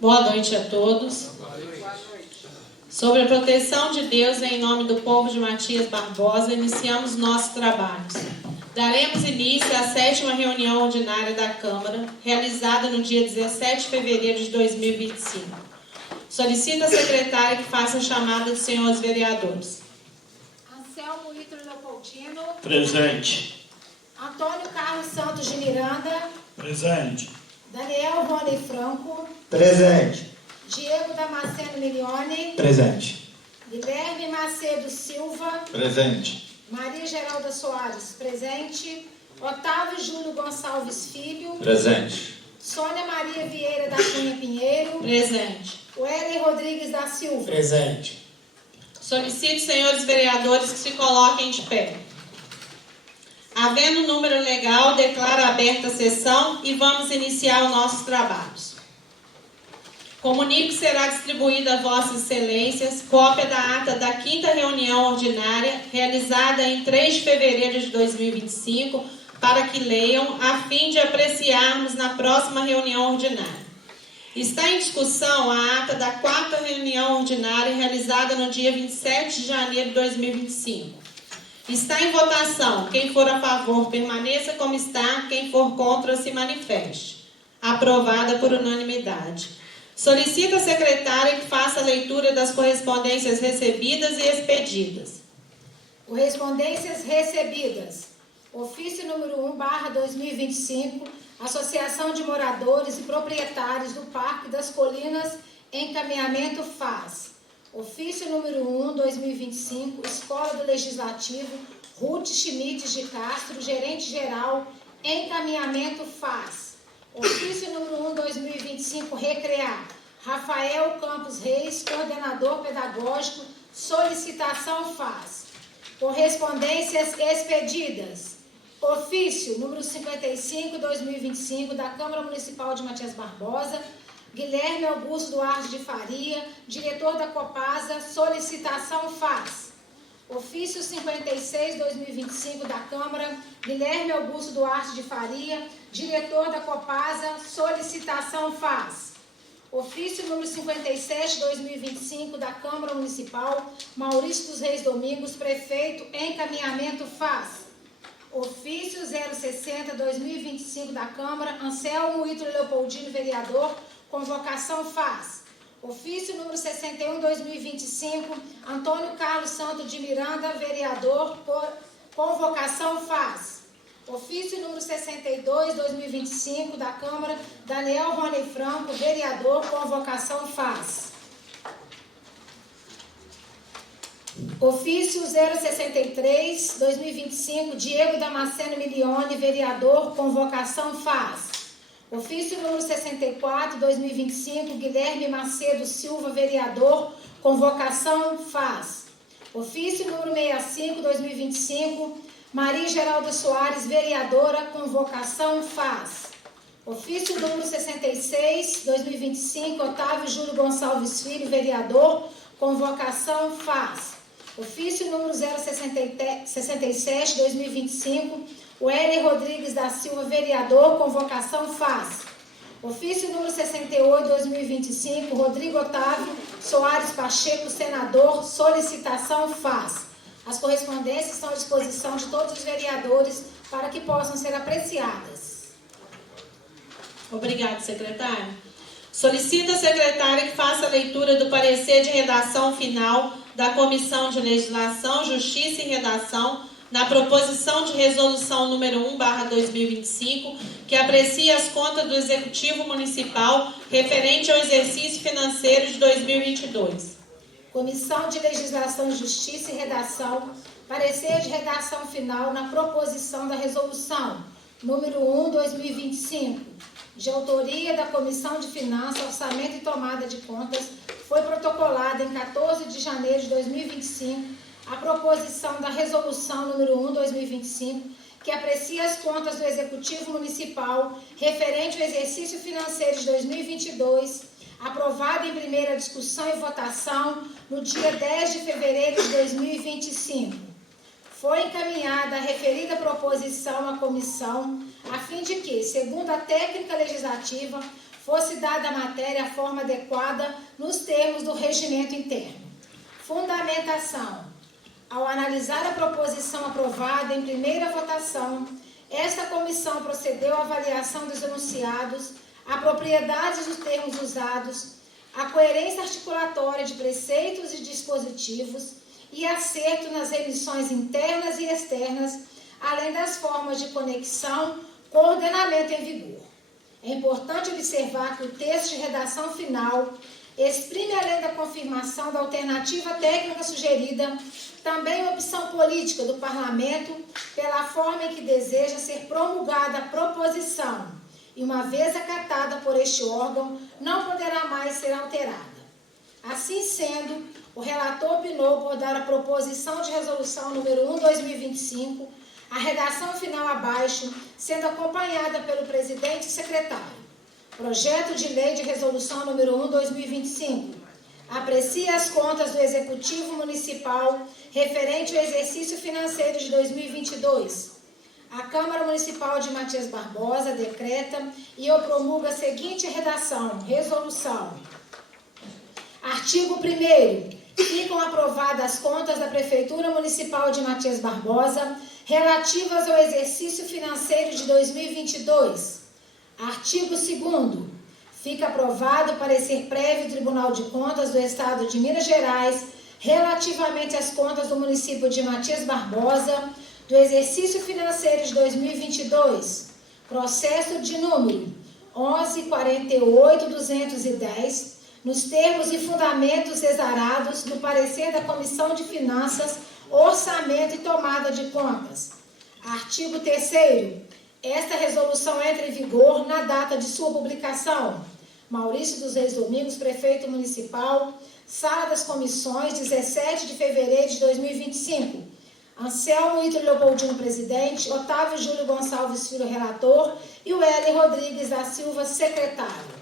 Boa noite a todos. Sobre a proteção de Deus em nome do povo de Matias Barbosa, iniciamos nossos trabalhos. Daremos início à 7ª reunião ordinária da Câmara, realizada no dia 17 de fevereiro de 2025. Solicito a secretária que faça a chamada dos senhores vereadores. Anselmo Ítalo Leopoldino. Presente. Antônio Carlos Santos de Miranda. Presente. Daniel Rony Franco. Presente. Diego Damasceno Milione. Presente. Guilherme Macedo Silva. Presente. Maria Geralda Soares, presente. Otávio Júlio Gonçalves Filho. Presente. Sônia Maria Vieira da Cunha Pinheiro. Presente. Wellen Rodrigues da Silva. Presente. Solicito, senhores vereadores, que se coloquem de pé. Havendo número legal, declaro aberta a sessão e vamos iniciar os nossos trabalhos. Comunico que será distribuída a vossas excelências cópia da ata da 5ª reunião ordinária, realizada em 3 de fevereiro de 2025, para que leiam, a fim de apreciarmos na próxima reunião ordinária. Está em discussão a ata da 4ª reunião ordinária, realizada no dia 27 de janeiro de 2025. Está em votação. Quem for a favor, permaneça como está. Quem for contra, se manifeste. Aprovada por unanimidade. Solicito à secretária que faça a leitura das correspondências recebidas e expedidas. Correspondências recebidas. Ofício número 1/2025, Associação de Moradores e Proprietários do Parque das Colinas, encaminhamento FAS. Ofício número 1/2025, Escola do Legislativo, Ruth Schmidt de Castro, Gerente-Geral, encaminhamento FAS. Ofício número 1/2025, Recrear, Rafael Campos Reis, Coordenador Pedagógico, solicitação FAS. Correspondências expedidas. Ofício número 55/2025, da Câmara Municipal de Matias Barbosa, Guilherme Augusto Duarte de Faria, diretor da Copasa, solicitação FAS. Ofício 56/2025 da Câmara, Guilherme Augusto Duarte de Faria, diretor da Copasa, solicitação FAS. Ofício número 57/2025 da Câmara Municipal, Maurício dos Reis Domingos, prefeito, encaminhamento FAS. Ofício 060/2025 da Câmara, Anselmo Ítalo Leopoldino, vereador, convocação FAS. Ofício número 61/2025, Antônio Carlos Santos de Miranda, vereador, por convocação FAS. Ofício número 62/2025 da Câmara, Daniel Rony Franco, vereador, convocação FAS. Ofício 063/2025, Diego Damasceno Milione, vereador, convocação FAS. Ofício número 64/2025, Guilherme Macedo Silva, vereador, convocação FAS. Ofício número 65/2025, Maria Geralda Soares, vereadora, convocação FAS. Ofício número 66/2025, Otávio Júlio Gonçalves Filho, vereador, convocação FAS. Ofício número 067/2025, Wellen Rodrigues da Silva, vereador, convocação FAS. Ofício número 68/2025, Rodrigo Otávio Soares Pacheco, senador, solicitação FAS. As correspondências estão à disposição de todos os vereadores para que possam ser apreciadas. Obrigada, secretária. Solicito à secretária que faça a leitura do parecer de redação final da Comissão de Legislação, Justiça e Redação na proposição de resolução número 1/2025, que aprecia as contas do Executivo Municipal referente ao exercício financeiro de 2022. Comissão de Legislação, Justiça e Redação, parecer de redação final na proposição da resolução número 1/2025, de autoria da Comissão de Finanças, Orçamento e Tomada de Contas, foi protocolada em 14 de janeiro de 2025 a proposição da resolução número 1/2025, que aprecia as contas do Executivo Municipal referente ao exercício financeiro de 2022, aprovada em primeira discussão e votação no dia 10 de fevereiro de 2025. Foi encaminhada a referida proposição à comissão, a fim de que, segundo a técnica legislativa, fosse dada à matéria a forma adequada nos termos do regimento interno. Fundamentação. Ao analisar a proposição aprovada em primeira votação, esta comissão procedeu à avaliação dos enunciados, a propriedade dos termos usados, a coerência articulatória de preceitos e dispositivos e acerto nas remissões internas e externas, além das formas de conexão com o ordenamento em vigor. É importante observar que o texto de redação final exprime, além da confirmação da alternativa técnica sugerida, também a opção política do Parlamento pela forma em que deseja ser promulgada a proposição, e uma vez acatada por este órgão, não poderá mais ser alterada. Assim sendo, o relator opinou por dar à proposição de resolução número 1/2025 a redação final abaixo, sendo acompanhada pelo presidente e secretário. Projeto de lei de resolução número 1/2025 aprecia as contas do Executivo Municipal referente ao exercício financeiro de 2022. A Câmara Municipal de Matias Barbosa decreta e o promulga a seguinte redação: resolução. Artigo 1º. Ficam aprovadas as contas da Prefeitura Municipal de Matias Barbosa relativas ao exercício financeiro de 2022. Artigo 2º. Fica aprovado o parecer prévio do Tribunal de Contas do Estado de Minas Gerais relativamente às contas do município de Matias Barbosa do exercício financeiro de 2022. Processo de número 11.48.210, nos termos e fundamentos exarados no parecer da Comissão de Finanças, Orçamento e Tomada de Contas. Artigo 3º. Esta resolução entra em vigor na data de sua publicação. Maurício dos Reis Domingos, Prefeito Municipal, Sala das Comissões, 17 de fevereiro de 2025. Anselmo Ítalo Leopoldino, Presidente, Otávio Júlio Gonçalves Filho, Relator, e o Hélio Rodrigues da Silva, Secretário.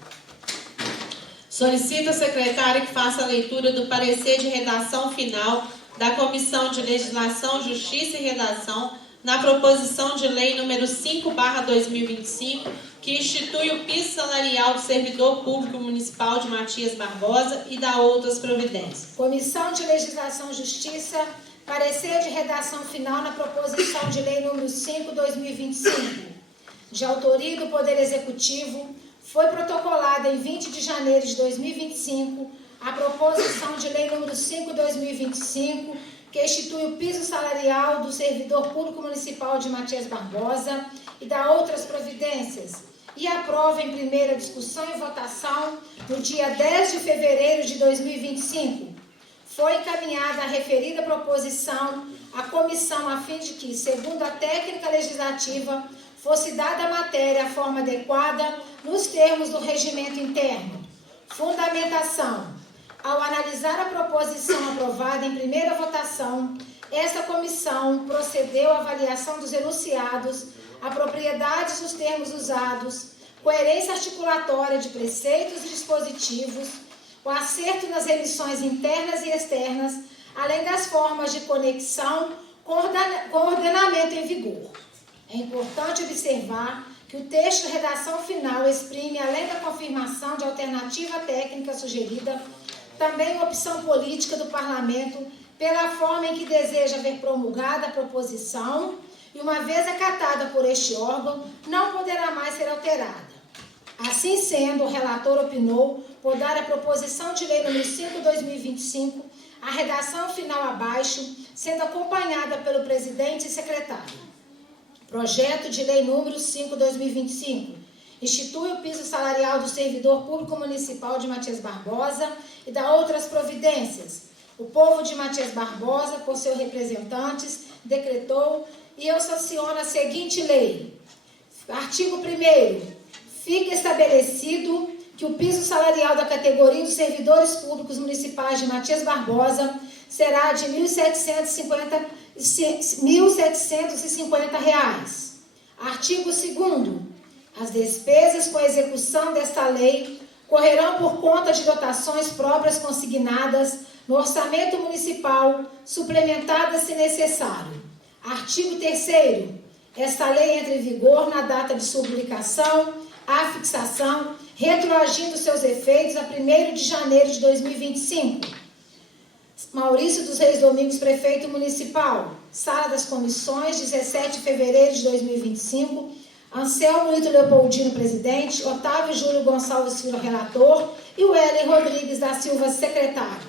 Solicito ao secretário que faça a leitura do parecer de redação final da Comissão de Legislação, Justiça e Redação na proposição de lei número 5/2025, que institui o piso salarial do servidor público municipal de Matias Barbosa e dá outras providências. Comissão de Legislação e Justiça, parecer de redação final na proposição de lei número 5/2025. De autoria do Poder Executivo, foi protocolada em 20 de janeiro de 2025 a proposição de lei número 5/2025, que institui o piso salarial do servidor público municipal de Matias Barbosa e dá outras providências, e aprova em primeira discussão e votação no dia 10 de fevereiro de 2025. Foi encaminhada a referida proposição à comissão a fim de que, segundo a técnica legislativa, fosse dada a matéria a forma adequada nos termos do regimento interno. Fundamentação. Ao analisar a proposição aprovada em primeira votação, essa comissão procedeu à avaliação dos enunciados, a propriedade dos termos usados, coerência articulatória de preceitos e dispositivos, o acerto nas remissões internas e externas, além das formas de conexão com o ordenamento em vigor. É importante observar que o texto de redação final exprime, além da confirmação de alternativa técnica sugerida, também a opção política do Parlamento pela forma em que deseja ver promulgada a proposição e, uma vez acatada por este órgão, não poderá mais ser alterada. Assim sendo, o relator opinou por dar à proposição de lei número 5/2025 a redação final abaixo, sendo acompanhada pelo presidente e secretário. Projeto de lei número 5/2025 institui o piso salarial do servidor público municipal de Matias Barbosa e dá outras providências. O povo de Matias Barbosa, por seus representantes, decretou e eu sanciono a seguinte lei. Artigo 1º. Fica estabelecido que o piso salarial da categoria dos servidores públicos municipais de Matias Barbosa será de R$ 1.750. Artigo 2º. As despesas com a execução desta lei correrão por conta de dotações próprias consignadas no orçamento municipal, suplementadas se necessário. Artigo 3º. Esta lei entra em vigor na data de sua publicação, a fixação, retroagindo seus efeitos a 1º de janeiro de 2025. Maurício dos Reis Domingos, prefeito municipal. Sala das comissões, 17 de fevereiro de 2025. Anselmo Ito Leopoldino, presidente. Otávio Júlio Gonçalves Filho, relator. E o Hélio Rodrigues da Silva, secretário.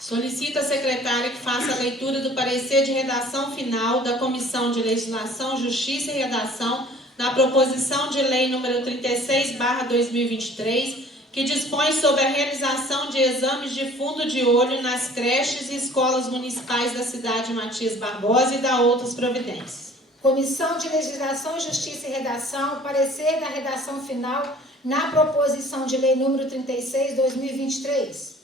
Solicita a secretária que faça a leitura do parecer de redação final da Comissão de Legislação, Justiça e Redação na proposição de lei número 36/2023, que dispõe sobre a realização de exames de fundo de olho nas creches e escolas municipais da cidade de Matias Barbosa e da outras providências. Comissão de Legislação, Justiça e Redação, parecer da redação final na proposição de lei número 36/2023.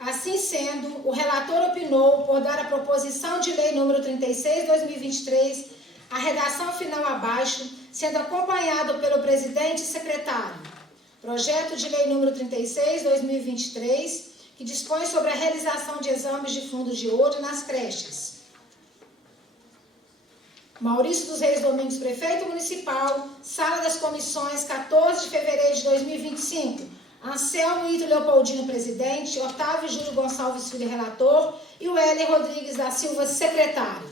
Assim sendo, o relator opinou por dar a proposição de lei número 36/2023 a redação final abaixo, sendo acompanhado pelo presidente e secretário. Projeto de lei número 36/2023, que dispõe sobre a realização de exames de fundo de olho nas creches. Maurício dos Reis Domingos, prefeito municipal. Sala das comissões, 14 de fevereiro de 2025. Anselmo Ito Leopoldino, presidente. Otávio Júlio Gonçalves Filho, relator. E o Hélio Rodrigues da Silva, secretário.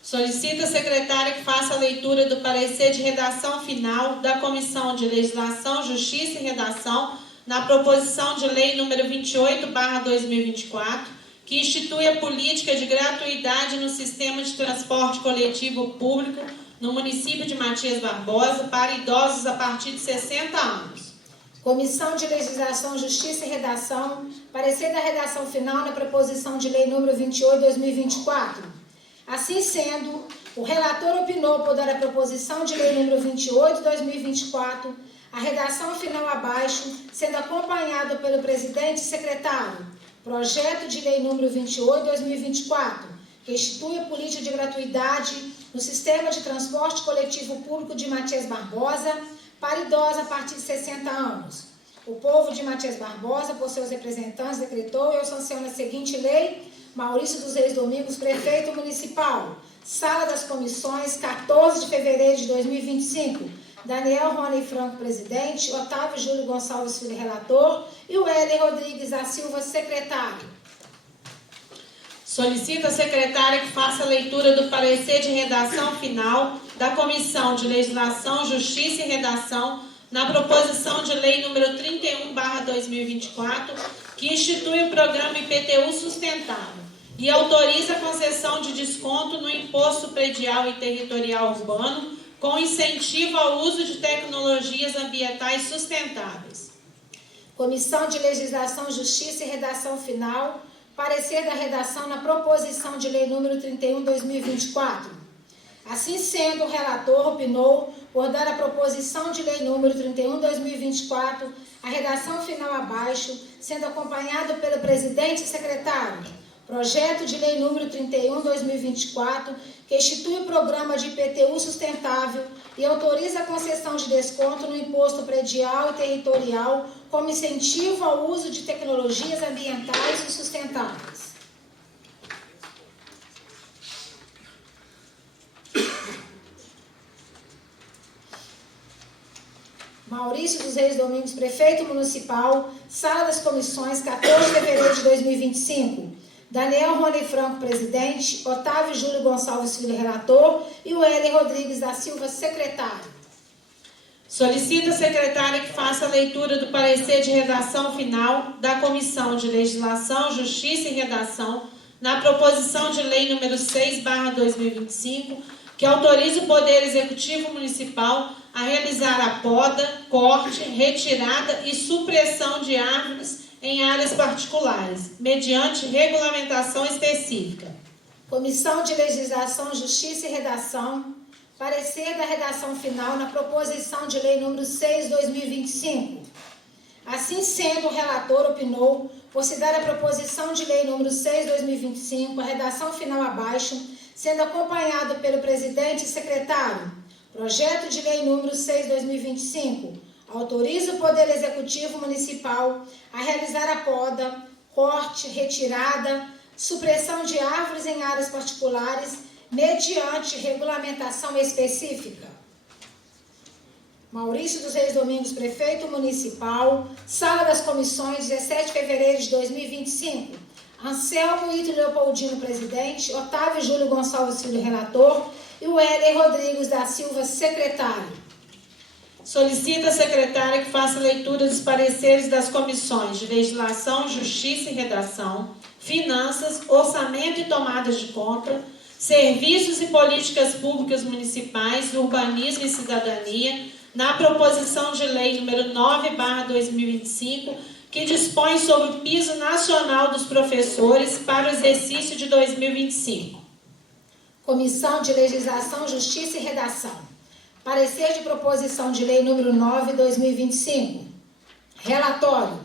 Solicita a secretária que faça a leitura do parecer de redação final da Comissão de Legislação, Justiça e Redação na proposição de lei número 28/2024, que institui a política de gratuidade no sistema de transporte coletivo público no município de Matias Barbosa para idosos a partir de 60 anos. Comissão de Legislação, Justiça e Redação, parecer da redação final na proposição de lei número 28/2024. Assim sendo, o relator opinou por dar a proposição de lei número 28/2024, a redação final abaixo, sendo acompanhado pelo presidente e secretário. Projeto de lei número 28/2024, que institui a política de gratuidade no sistema de transporte coletivo público de Matias Barbosa para idosos a partir de 60 anos. O povo de Matias Barbosa, por seus representantes, decretou e eu sanciono a seguinte lei. Maurício dos Reis Domingos, prefeito municipal. Sala das comissões, 14 de fevereiro de 2025. Daniel Rony Franco, presidente. Otávio Júlio Gonçalves Filho, relator. E o Hélio Rodrigues da Silva, secretário. Solicita a secretária que faça a leitura do parecer de redação final da Comissão de Legislação, Justiça e Redação na proposição de lei número 31/2024, que institui o programa IPTU Sustentável e autoriza a concessão de desconto no imposto predial e territorial urbano com incentivo ao uso de tecnologias ambientais sustentáveis. Comissão de Legislação, Justiça e Redação final, parecer da redação na proposição de lei número 31/2024. Assim sendo, o relator opinou por dar a proposição de lei número 31/2024, a redação final abaixo, sendo acompanhado pelo presidente e secretário. Projeto de lei número 31/2024, que institui o programa de IPTU sustentável e autoriza a concessão de desconto no imposto predial e territorial como incentivo ao uso de tecnologias ambientais e sustentáveis. Maurício dos Reis Domingos, prefeito municipal. Sala das comissões, 14 de fevereiro de 2025. Daniel Rony Franco, presidente. Otávio Júlio Gonçalves Filho, relator. E o Hélio Rodrigues da Silva, secretário. Solicita a secretária que faça a leitura do parecer de redação final da Comissão de Legislação, Justiça e Redação na proposição de lei número 6/2025, que autoriza o Poder Executivo Municipal a realizar a poda, corte, retirada e supressão de árvores em áreas particulares, mediante regulamentação específica. Comissão de Legislação, Justiça e Redação. Parecer da redação final na proposição de lei número 6/2025. Assim sendo, o relator opinou por se dar a proposição de lei número 6/2025, a redação final abaixo, sendo acompanhado pelo presidente e secretário. Projeto de lei número 6/2025 autoriza o Poder Executivo Municipal a realizar a poda, corte, retirada, supressão de árvores em áreas particulares, mediante regulamentação específica. Maurício dos Reis Domingos, Prefeito Municipal, Sala das Comissões, 17 de fevereiro de 2025. Anselmo Ito Leopoldino, Presidente, Otávio Júlio Gonçalves Filho, Relator, e o Heller Rodrigues da Silva, Secretário. Solicita a secretária que faça leitura dos pareceres das comissões de Legislação, Justiça e Redação, Finanças, Orçamento e Tomadas de Conta, Serviços e Políticas Públicas Municipais, Urbanismo e Cidadania, na proposição de lei número 9/2025, que dispõe sobre o piso nacional dos professores para o exercício de 2025. Comissão de Legislação, Justiça e Redação. Parecer de proposição de lei número 9/2025. Relatório.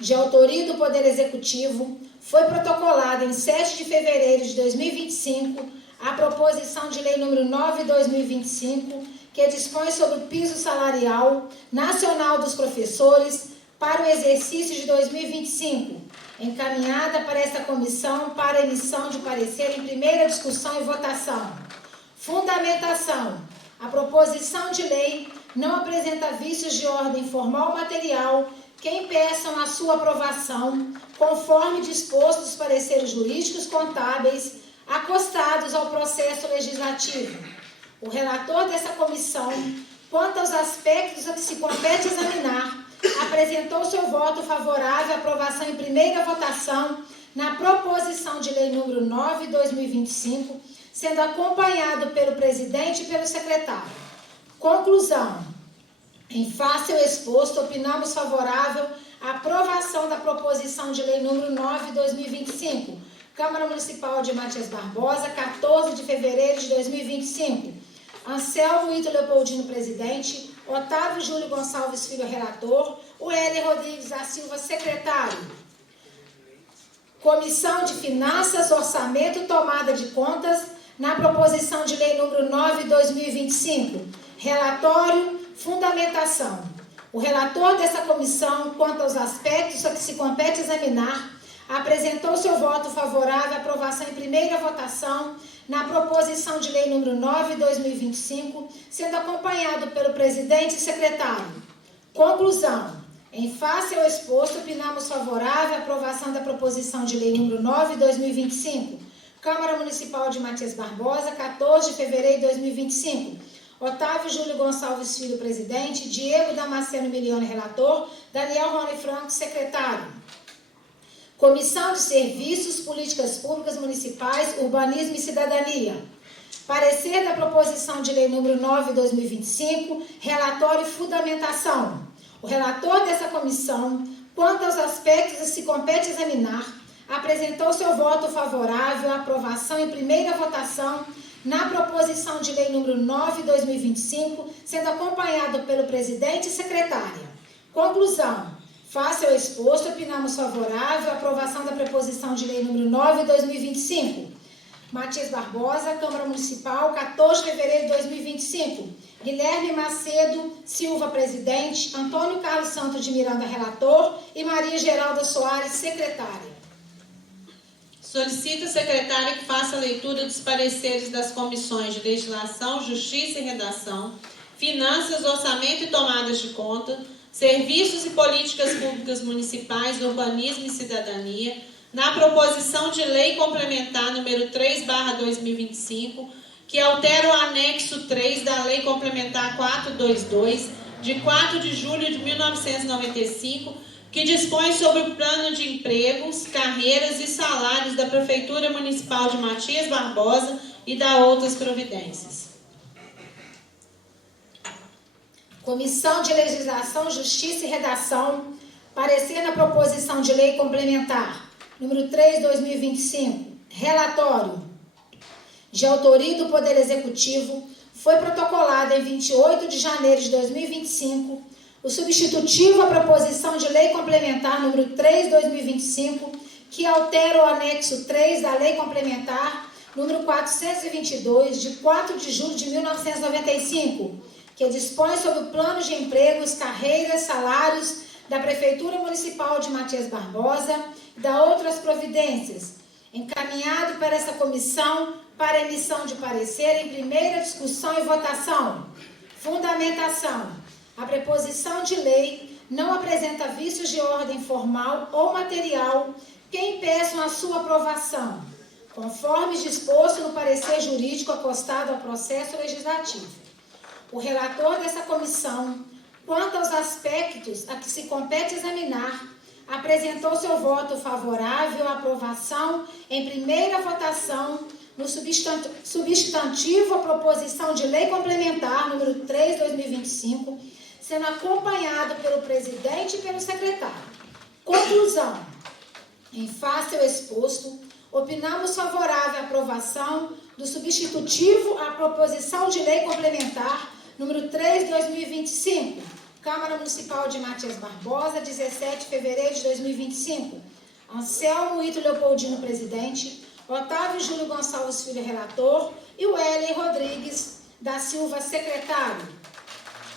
De autoria do Poder Executivo, foi protocolada em 7 de fevereiro de 2025 a proposição de lei número 9/2025, que dispõe sobre o piso salarial nacional dos professores para o exercício de 2025, encaminhada para esta comissão para emissão de parecer em primeira discussão e votação. Fundamentação. A proposição de lei não apresenta vícios de ordem formal ou material que impeçam a sua aprovação, conforme disposto nos pareceres jurídicos contábeis acostados ao processo legislativo. O relator dessa comissão, quanto aos aspectos a que se compete examinar, apresentou seu voto favorável à aprovação em primeira votação na proposição de lei número 9/2025, sendo acompanhado pelo presidente e pelo secretário. Conclusão. Em face ao exposto, opinamos favorável à aprovação da proposição de lei número 9/2025, Câmara Municipal de Matias Barbosa, 14 de fevereiro de 2025. Anselmo Ito Leopoldino, Presidente, Otávio Júlio Gonçalves Filho, Relator, o Heller Rodrigues da Silva, Secretário. Comissão de Finanças, Orçamento e Tomada de Contas, na proposição de lei número 9/2025. Relatório, fundamentação. O relator dessa comissão, quanto aos aspectos a que se compete examinar, apresentou seu voto favorável à aprovação em primeira votação na proposição de lei número 9/2025, sendo acompanhado pelo presidente e secretário. Conclusão. Em face ao exposto, opinamos favorável à aprovação da proposição de lei número 9/2025, Câmara Municipal de Matias Barbosa, 14 de fevereiro de 2025. Otávio Júlio Gonçalves Filho, Presidente, Diego Damasceno Milione, Relator, Daniel Rony Franco, Secretário. Comissão de Serviços, Políticas Públicas Municipais, Urbanismo e Cidadania. Parecer da proposição de lei número 9/2025, relatório e fundamentação. O relator dessa comissão, quanto aos aspectos a que se compete examinar, apresentou seu voto favorável à aprovação em primeira votação na proposição de lei número 9/2025, sendo acompanhado pelo presidente e secretária. Conclusão. Face ao exposto, opinamos favorável à aprovação da proposição de lei número 9/2025. Matias Barbosa, Câmara Municipal, 14 de fevereiro de 2025. Guilherme Macedo Silva, Presidente, Antônio Carlos Santos de Miranda, Relator, e Maria Geralda Soares, Secretária. Solicita a secretária que faça a leitura dos pareceres das comissões de Legislação, Justiça e Redação, Finanças, Orçamento e Tomadas de Conta, Serviços e Políticas Públicas Municipais, Urbanismo e Cidadania, na proposição de lei complementar número 3/2025, que altera o anexo 3 da Lei Complementar 422, de 4 de julho de 1995, que dispõe sobre o plano de empregos, carreiras e salários da Prefeitura Municipal de Matias Barbosa e da outras providências. Comissão de Legislação, Justiça e Redação. Parecer na proposição de lei complementar número 3/2025, relatório de autoria do Poder Executivo, foi protocolado em 28 de janeiro de 2025 o substitutivo à proposição de lei complementar número 3/2025, que altera o anexo 3 da lei complementar número 422, de 4 de julho de 1995, que dispõe sobre o plano de empregos, carreiras, salários da Prefeitura Municipal de Matias Barbosa e da outras providências, encaminhado para essa comissão para emissão de parecer em primeira discussão e votação. Fundamentação: a preposição de lei não apresenta vícios de ordem formal ou material que impeçam a sua aprovação, conforme disposto no parecer jurídico acostado ao processo legislativo. O relator dessa comissão, quanto aos aspectos a que se compete examinar, apresentou seu voto favorável à aprovação em primeira votação no substantivo à proposição de lei complementar número 3/2025, sendo acompanhado pelo presidente e pelo secretário. Conclusão: em face ao exposto, opinamos favorável à aprovação do substitutivo à proposição de lei complementar número 3/2025, Câmara Municipal de Matias Barbosa, 17 de fevereiro de 2025. Anselmo Ito Leopoldino, presidente. Otávio Júlio Gonçalves Filho, relator. E o Hélio Rodrigues da Silva, secretário.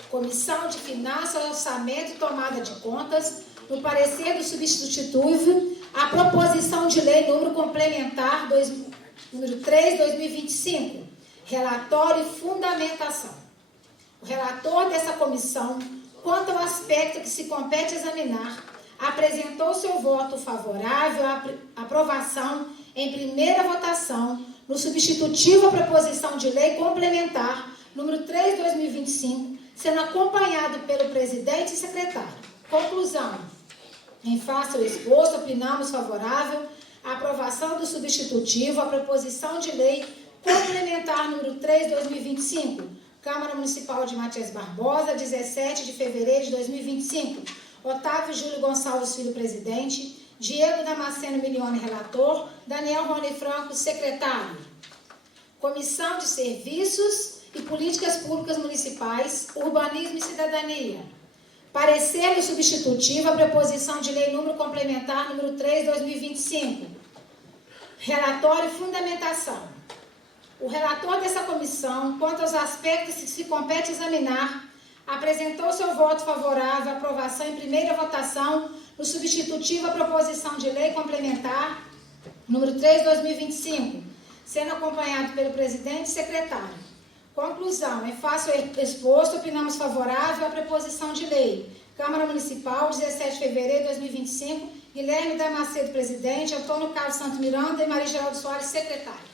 Comissão de Finanças, Orçamento e Tomada de Contas, no parecer do substitutivo, a proposição de lei número complementar número 3/2025, relatório e fundamentação. O relator dessa comissão, quanto ao aspecto que se compete examinar, apresentou seu voto favorável à aprovação em primeira votação no substitutivo à proposição de lei complementar número 3/2025, sendo acompanhado pelo presidente e secretário. Conclusão: em face ao exposto, opinamos favorável à aprovação do substitutivo à proposição de lei complementar número 3/2025, Câmara Municipal de Matias Barbosa, 17 de fevereiro de 2025. Otávio Júlio Gonçalves Filho, presidente. Diego Damasceno Milione, relator. Daniel Rony Franco, secretário. Comissão de Serviços e Políticas Públicas Municipais, Urbanismo e Cidadania. Parecer do substitutivo à proposição de lei número complementar número 3/2025. Relatório e fundamentação. O relator dessa comissão, quanto aos aspectos que se compete examinar, apresentou seu voto favorável à aprovação em primeira votação no substitutivo à proposição de lei complementar número 3/2025, sendo acompanhado pelo presidente e secretário. Conclusão: em face ao exposto, opinamos favorável à preposição de lei. Câmara Municipal, 17 de fevereiro de 2025, Guilherme Damasceno, presidente, Antônio Carlos Santo Miranda e Maria Geraldo Soares, secretário.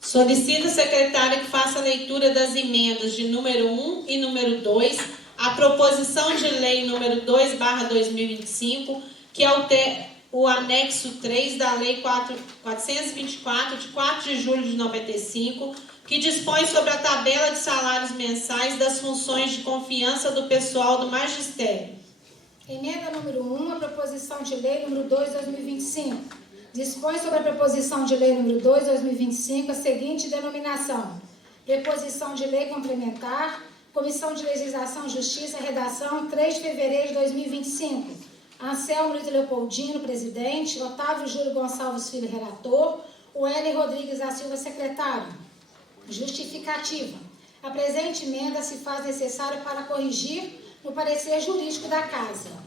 Solicito, secretária, que faça a leitura das emendas de número 1 e número 2, a proposição de lei número 2/2025, que altera o anexo 3 da Lei 424, de 4 de julho de 95, que dispõe sobre a tabela de salários mensais das funções de confiança do pessoal do magistério. Emenda número 1, a proposição de lei número 2/2025. Dispõe sobre a proposição de lei número 2/2025 a seguinte denominação: Preposição de lei complementar, Comissão de Legislação e Justiça, redação 3 de fevereiro de 2025. Anselmo Ito Leopoldino, presidente. Otávio Júlio Gonçalves Filho, relator. O Hélio Rodrigues da Silva, secretário. Justificativa: a presente emenda se faz necessária para corrigir no parecer jurídico da Casa.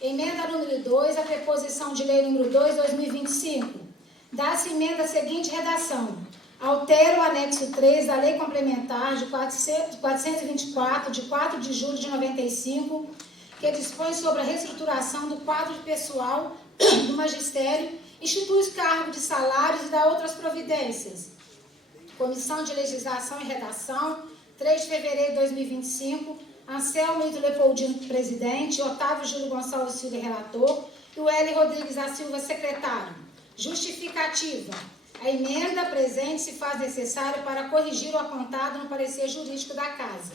Emenda número 2, a preposição de lei número 2/2025. Dá-se emenda a seguinte redação: altera o anexo 3 da Lei Complementar de 424, de 4 de julho de 95, que dispõe sobre a reestruturação do quadro de pessoal do magistério, institui os cargos de salários e dá outras providências. Comissão de Legislação e Redação, 3 de fevereiro de 2025, Anselmo Ito Leopoldino, presidente, Otávio Júlio Gonçalves Filho, relator, e o Hélio Rodrigues da Silva, secretário. Justificativa: a emenda presente se faz necessária para corrigir o apontado no parecer jurídico da Casa.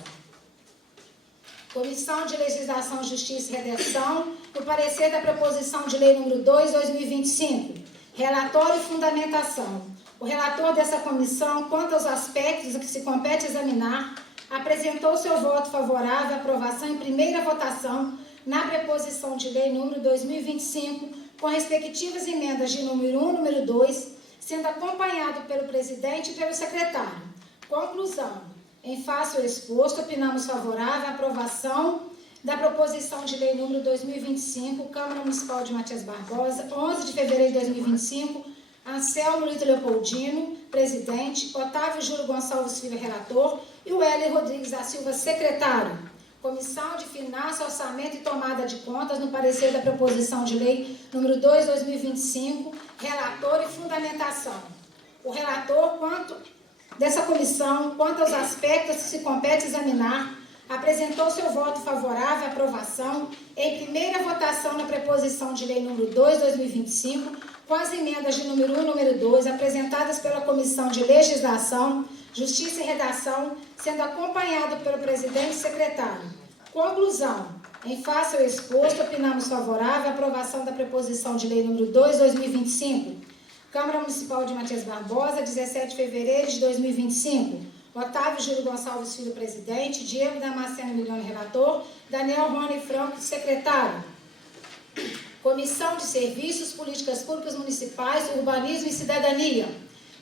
Comissão de Legislação, Justiça e Redação, no parecer da proposição de lei número 2/2025, relatório e fundamentação. O relator dessa comissão, quanto aos aspectos a que se compete examinar, apresentou seu voto favorável à aprovação em primeira votação na proposição de lei número 2025, com respectivas emendas de número 1 e número 2, sendo acompanhado pelo presidente e pelo secretário. Conclusão. Em face ao exposto, opinamos favorável à aprovação da proposição de lei número 2025, Câmara Municipal de Matias Barbosa, 11 de fevereiro de 2025, Anselmo Lito Leopoldino, presidente, Otávio Júlio Gonçalves Filho, relator, e o Hélio Rodrigues da Silva, secretário. Comissão de Finanças, Orçamento e Tomada de Contas, no parecer da proposição de lei número 2/2025, relator e fundamentação. O relator, dessa comissão, quanto aos aspectos que se compete examinar, apresentou seu voto favorável à aprovação em primeira votação na proposição de lei número 2/2025, com as emendas de número 1 e número 2, apresentadas pela Comissão de Legislação, Justiça e Redação, sendo acompanhado pelo presidente e secretário. Conclusão. Em face ao exposto, opinamos favorável à aprovação da proposição de lei número 2/2025, Câmara Municipal de Matias Barbosa, 17 de fevereiro de 2025. Otávio Júlio Gonçalves Filho, presidente, Diego Damasceno Milhões, relator, Daniel Rony Franco, secretário. Comissão de Serviços, Políticas Públicas Municipais, Urbanismo e Cidadania.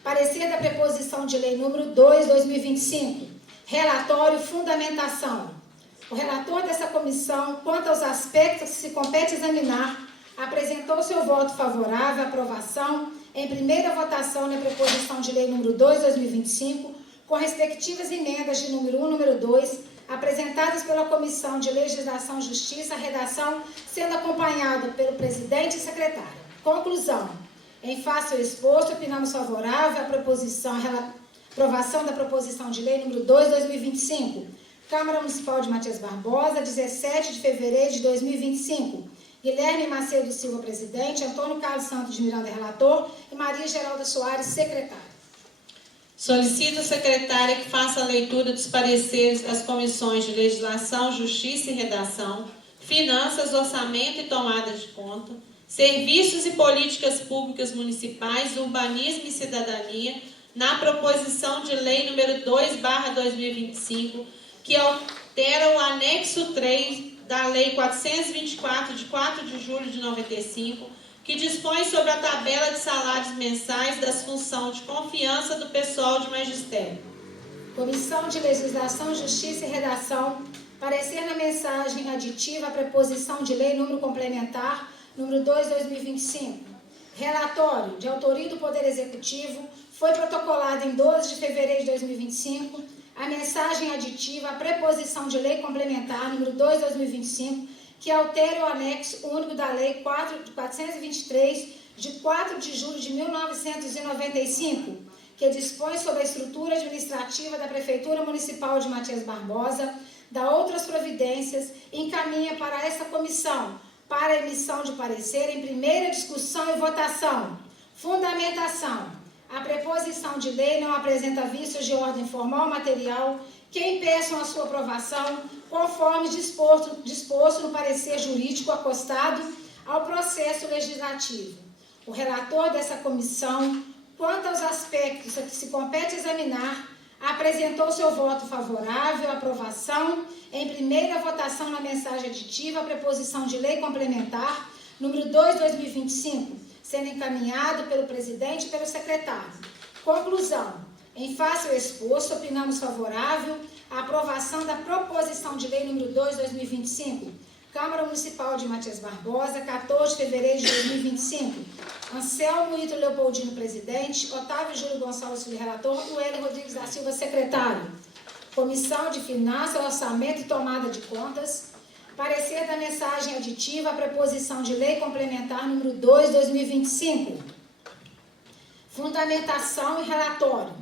Parecer da proposição de lei número 2/2025. Relatório e fundamentação. O relator dessa comissão, quanto aos aspectos que se compete examinar, apresentou seu voto favorável à aprovação em primeira votação na proposição de lei número 2/2025, com respectivas emendas de número 1 e número 2, apresentadas pela Comissão de Legislação, Justiça e Redação, sendo acompanhado pelo presidente e secretário. Conclusão. Em face ao exposto, opinamos favorável à aprovação da proposição de lei número 2/2025, Câmara Municipal de Matias Barbosa, 17 de fevereiro de 2025. Guilherme Macedo Silva, presidente, Antônio Carlos Santos de Miranda, relator, e Maria Geralda Soares, secretária. Solicito a secretária que faça a leitura dos pareceres das comissões de Legislação, Justiça e Redação, Finanças, Orçamento e Tomada de Conta, Serviços e Políticas Públicas Municipais, Urbanismo e Cidadania, na proposição de lei número 2/2025, que altera o anexo 3 da Lei 424, de 4 de julho de 95, que dispõe sobre a tabela de salários mensais das funções de confiança do pessoal de magistério. Comissão de Legislação, Justiça e Redação, parecer na mensagem aditiva à proposição de lei número complementar número 2/2025. Relatório, de autoria do Poder Executivo, foi protocolado em 12 de fevereiro de 2025 a mensagem aditiva à preposição de lei complementar número 2/2025, que altera o anexo único da Lei 423, de 4 de julho de 1995, que dispõe sobre a estrutura administrativa da Prefeitura Municipal de Matias Barbosa, dá outras providências e encaminha para essa comissão, para a emissão de parecer em primeira discussão e votação. Fundamentação. A preposição de lei não apresenta vícios de ordem formal ou material que impeçam a sua aprovação, conforme disposto no parecer jurídico acostado ao processo legislativo. O relator dessa comissão, quanto aos aspectos a que se compete examinar, apresentou seu voto favorável à aprovação em primeira votação na mensagem aditiva à preposição de lei complementar número 2/2025, sendo encaminhado pelo presidente e pelo secretário. Conclusão. Em face ao exposto, opinamos favorável à aprovação da proposição de lei número 2/2025, Câmara Municipal de Matias Barbosa, 14 de fevereiro de 2025. Anselmo Lito Leopoldino, presidente, Otávio Júlio Gonçalves Filho, relator, e o Hélio Rodrigues da Silva, secretário. Comissão de Finanças, Orçamento e Tomada de Contas. Parecer da mensagem aditiva à preposição de lei complementar número 2/2025. Fundamentação e relatório.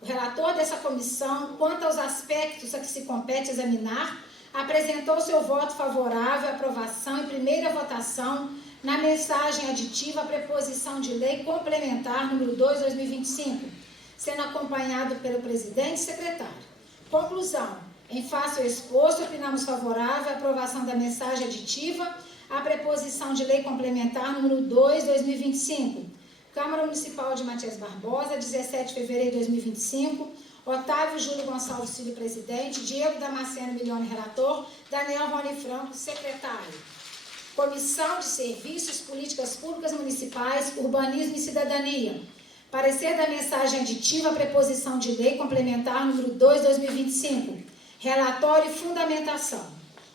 O relator dessa comissão, quanto aos aspectos a que se compete examinar, apresentou seu voto favorável à aprovação em primeira votação na mensagem aditiva à preposição de lei complementar número 2/2025, sendo acompanhado pelo presidente e secretário. Conclusão. Em face ao exposto, opinamos favorável à aprovação da mensagem aditiva à preposição de lei complementar número 2, 2025. Câmara Municipal de Matias Barbosa, 17 de fevereiro de 2025. Otávio Júlio Gonçalves Filho, presidente. Diego Damasceno Milione, relator. Daniel Rony Franco, secretário. Comissão de Serviços, Políticas Públicas Municipais, Urbanismo e Cidadania. Parecer da mensagem aditiva à preposição de lei complementar número 2, 2025. Relatório e fundamentação.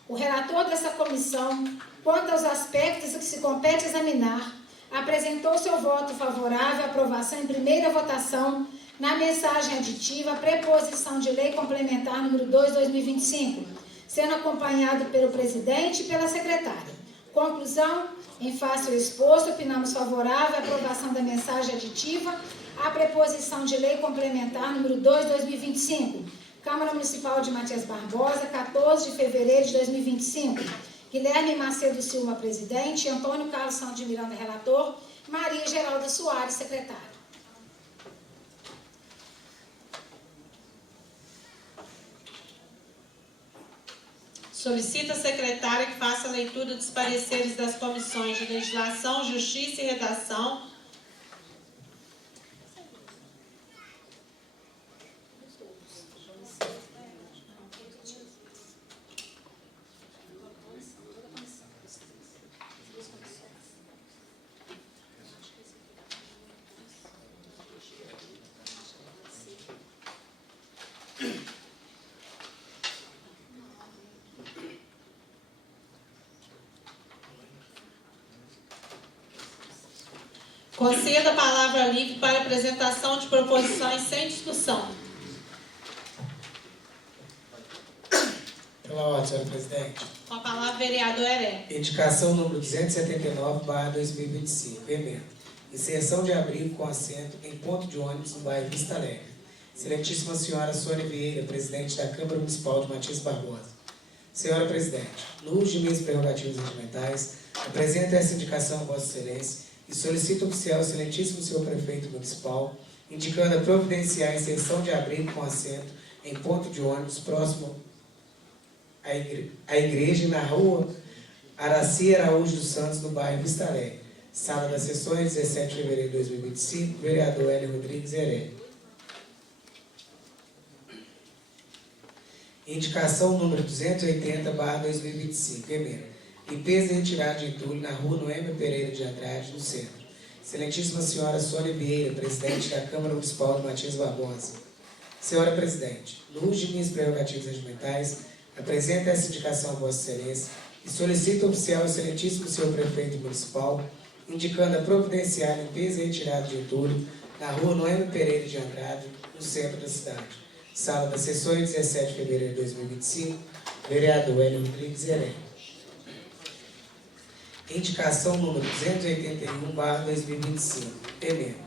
O relator dessa comissão, quanto aos aspectos que se compete examinar, apresentou seu voto favorável à aprovação em primeira votação na mensagem aditiva à preposição de lei complementar número 2, 2025, sendo acompanhado pelo presidente e pela secretária. Conclusão, em face ao exposto, opinamos favorável à aprovação da mensagem aditiva à preposição de lei complementar número 2, 2025. Câmara Municipal de Matias Barbosa, 14 de fevereiro de 2025. Guilherme Macedo Silva, presidente. Antônio Carlos Santos de Miranda, relator. Maria Geralda Soares, secretária. Solicita a secretária que faça a leitura dos pareceres das comissões de Legislação, Justiça e Redação. Conceda a palavra livre para apresentação de proposições sem discussão. Pela ordem, senhora presidente. Com a palavra, vereador Heré. Indicação número 279/2025. Emenda. Inserção de abrigo com assento em ponto de ônibus no bairro Vista Alegre. Excelentíssima senhora Sônia Vieira, presidente da Câmara Municipal de Matias Barbosa. Senhora presidente, no uso de minhas prerrogativas regimentais, apresento essa indicação a Vossa Excelência e solicito oficial ao excelentíssimo senhor prefeito municipal, indicando a providenciar a inserção de abrigo com assento em ponto de ônibus próximo à igreja na rua Araci Araújo dos Santos, no bairro Vista Alegre. Sala das sessões, 17 de fevereiro de 2025, vereador Hélio Rodrigues Heré. Indicação número 280/2025, emenda. Limpeza e retirada de entulho na rua Noêmio Pereira de Andrade, no centro. Excelentíssima senhora Sônia Vieira, presidente da Câmara Municipal de Matias Barbosa. Senhora presidente, no uso de minhas prerrogativas regimentais, apresento essa indicação a Vossa Excelência e solicito oficial ao excelentíssimo senhor prefeito municipal, indicando a providenciar a limpeza e retirada de entulho na rua Noêmio Pereira de Andrade, no centro da cidade. Sala das sessões, 17 de fevereiro de 2025, vereador Hélio Rodrigues Heré. Indicação número 281/2025, emenda.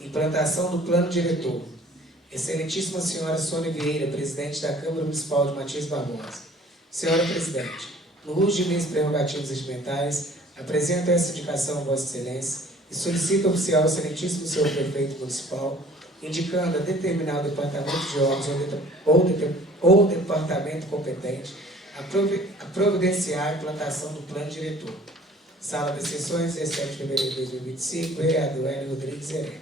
Implantação do plano diretor. Excelentíssima senhora Sônia Vieira, presidente da Câmara Municipal de Matias Barbosa. Senhora presidente, no uso de minhas prerrogativas regimentais, apresento essa indicação a Vossa Excelência e solicito oficial ao excelentíssimo senhor prefeito municipal, indicando a determinar o departamento de obras ou departamento competente a providenciar a implantação do plano diretor. Sala das sessões, 17 de fevereiro de 2025, vereador Hélio Rodrigues Heré.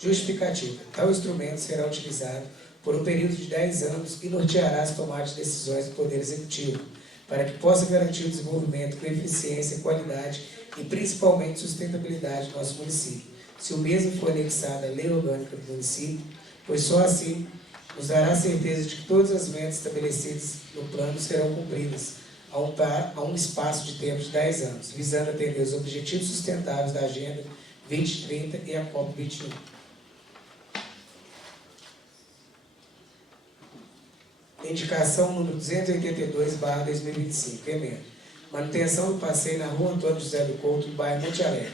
Justificativa. Tal instrumento será utilizado por um período de 10 anos e norteará as tomadas de decisões do Poder Executivo, para que possa garantir o desenvolvimento com eficiência, qualidade e principalmente sustentabilidade do nosso município, se o mesmo for anexado à lei orgânica do município, pois só assim nos dará certeza de que todas as metas estabelecidas no plano serão cumpridas a um espaço de tempo de 10 anos, visando atender os objetivos sustentáveis da Agenda 2030 e a COP21. Indicação número 282/2025, emenda. Manutenção do passeio na rua Antônio José do Couto, no bairro Monte Alegre.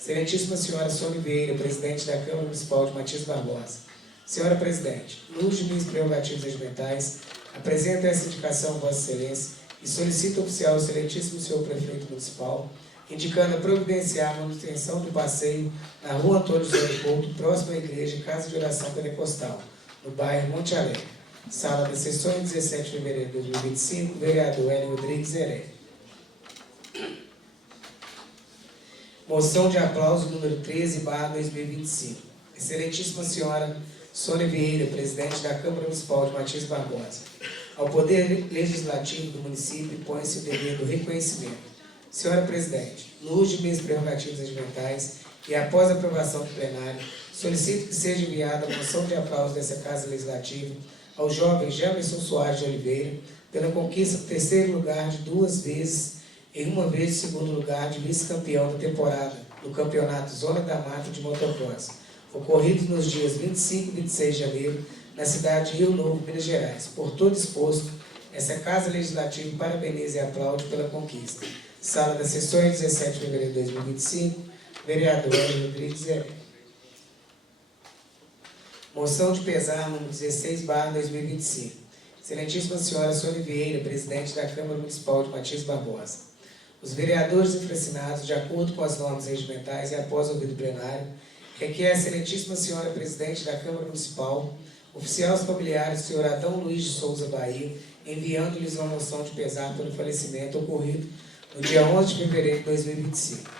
Excelentíssima senhora Sônia Vieira, presidente da Câmara Municipal de Matias Barbosa. Senhora presidente, no uso de minhas prerrogativas regimentais, apresento essa indicação a Vossa Excelência e solicito oficial ao excelentíssimo senhor prefeito municipal, indicando a providenciar a manutenção do passeio na rua Antônio José do Couto, próximo à igreja Casa de Oração Pentecostal, no bairro Monte Alegre. Sala das Sessões, 17 de fevereiro de 2025, vereador Hélio Rodrigues Zeré. Moção de aplauso número 13/2025. Excelentíssima senhora Sônia Vieira, presidente da Câmara Municipal de Matias Barbosa. Ao Poder Legislativo do município impõe-se o dever do reconhecimento. Senhora Presidente, no uso de minhas prerrogativas regimentais e após a aprovação do plenário, solicito que seja enviada a moção de aplauso dessa Casa Legislativa ao jovem Jamerson Soares de Oliveira pela conquista do terceiro lugar de 2 vezes e 1 vez de segundo lugar de vice-campeão da temporada do Campeonato Zona da Mata de Motocross, ocorrido nos dias 25 e 26 de janeiro, na cidade de Rio Novo, Minas Gerais. Por todo exposto, essa Casa Legislativa parabeniza e aplaude pela conquista. Sala das Sessões, 17 de fevereiro de 2025, vereador Hélio Rodrigues Zeré. Moção de pesar número 16/2025. Excelentíssima senhora Sônia Vieira, presidente da Câmara Municipal de Matias Barbosa. Os vereadores infracinados, de acordo com as normas regimentais e após ouvido plenário, requer a excelentíssima senhora presidente da Câmara Municipal, oficiais familiares do senhor Adão Luiz de Souza Bahia, enviando-lhes uma moção de pesar pelo falecimento ocorrido no dia 11 de fevereiro de 2025.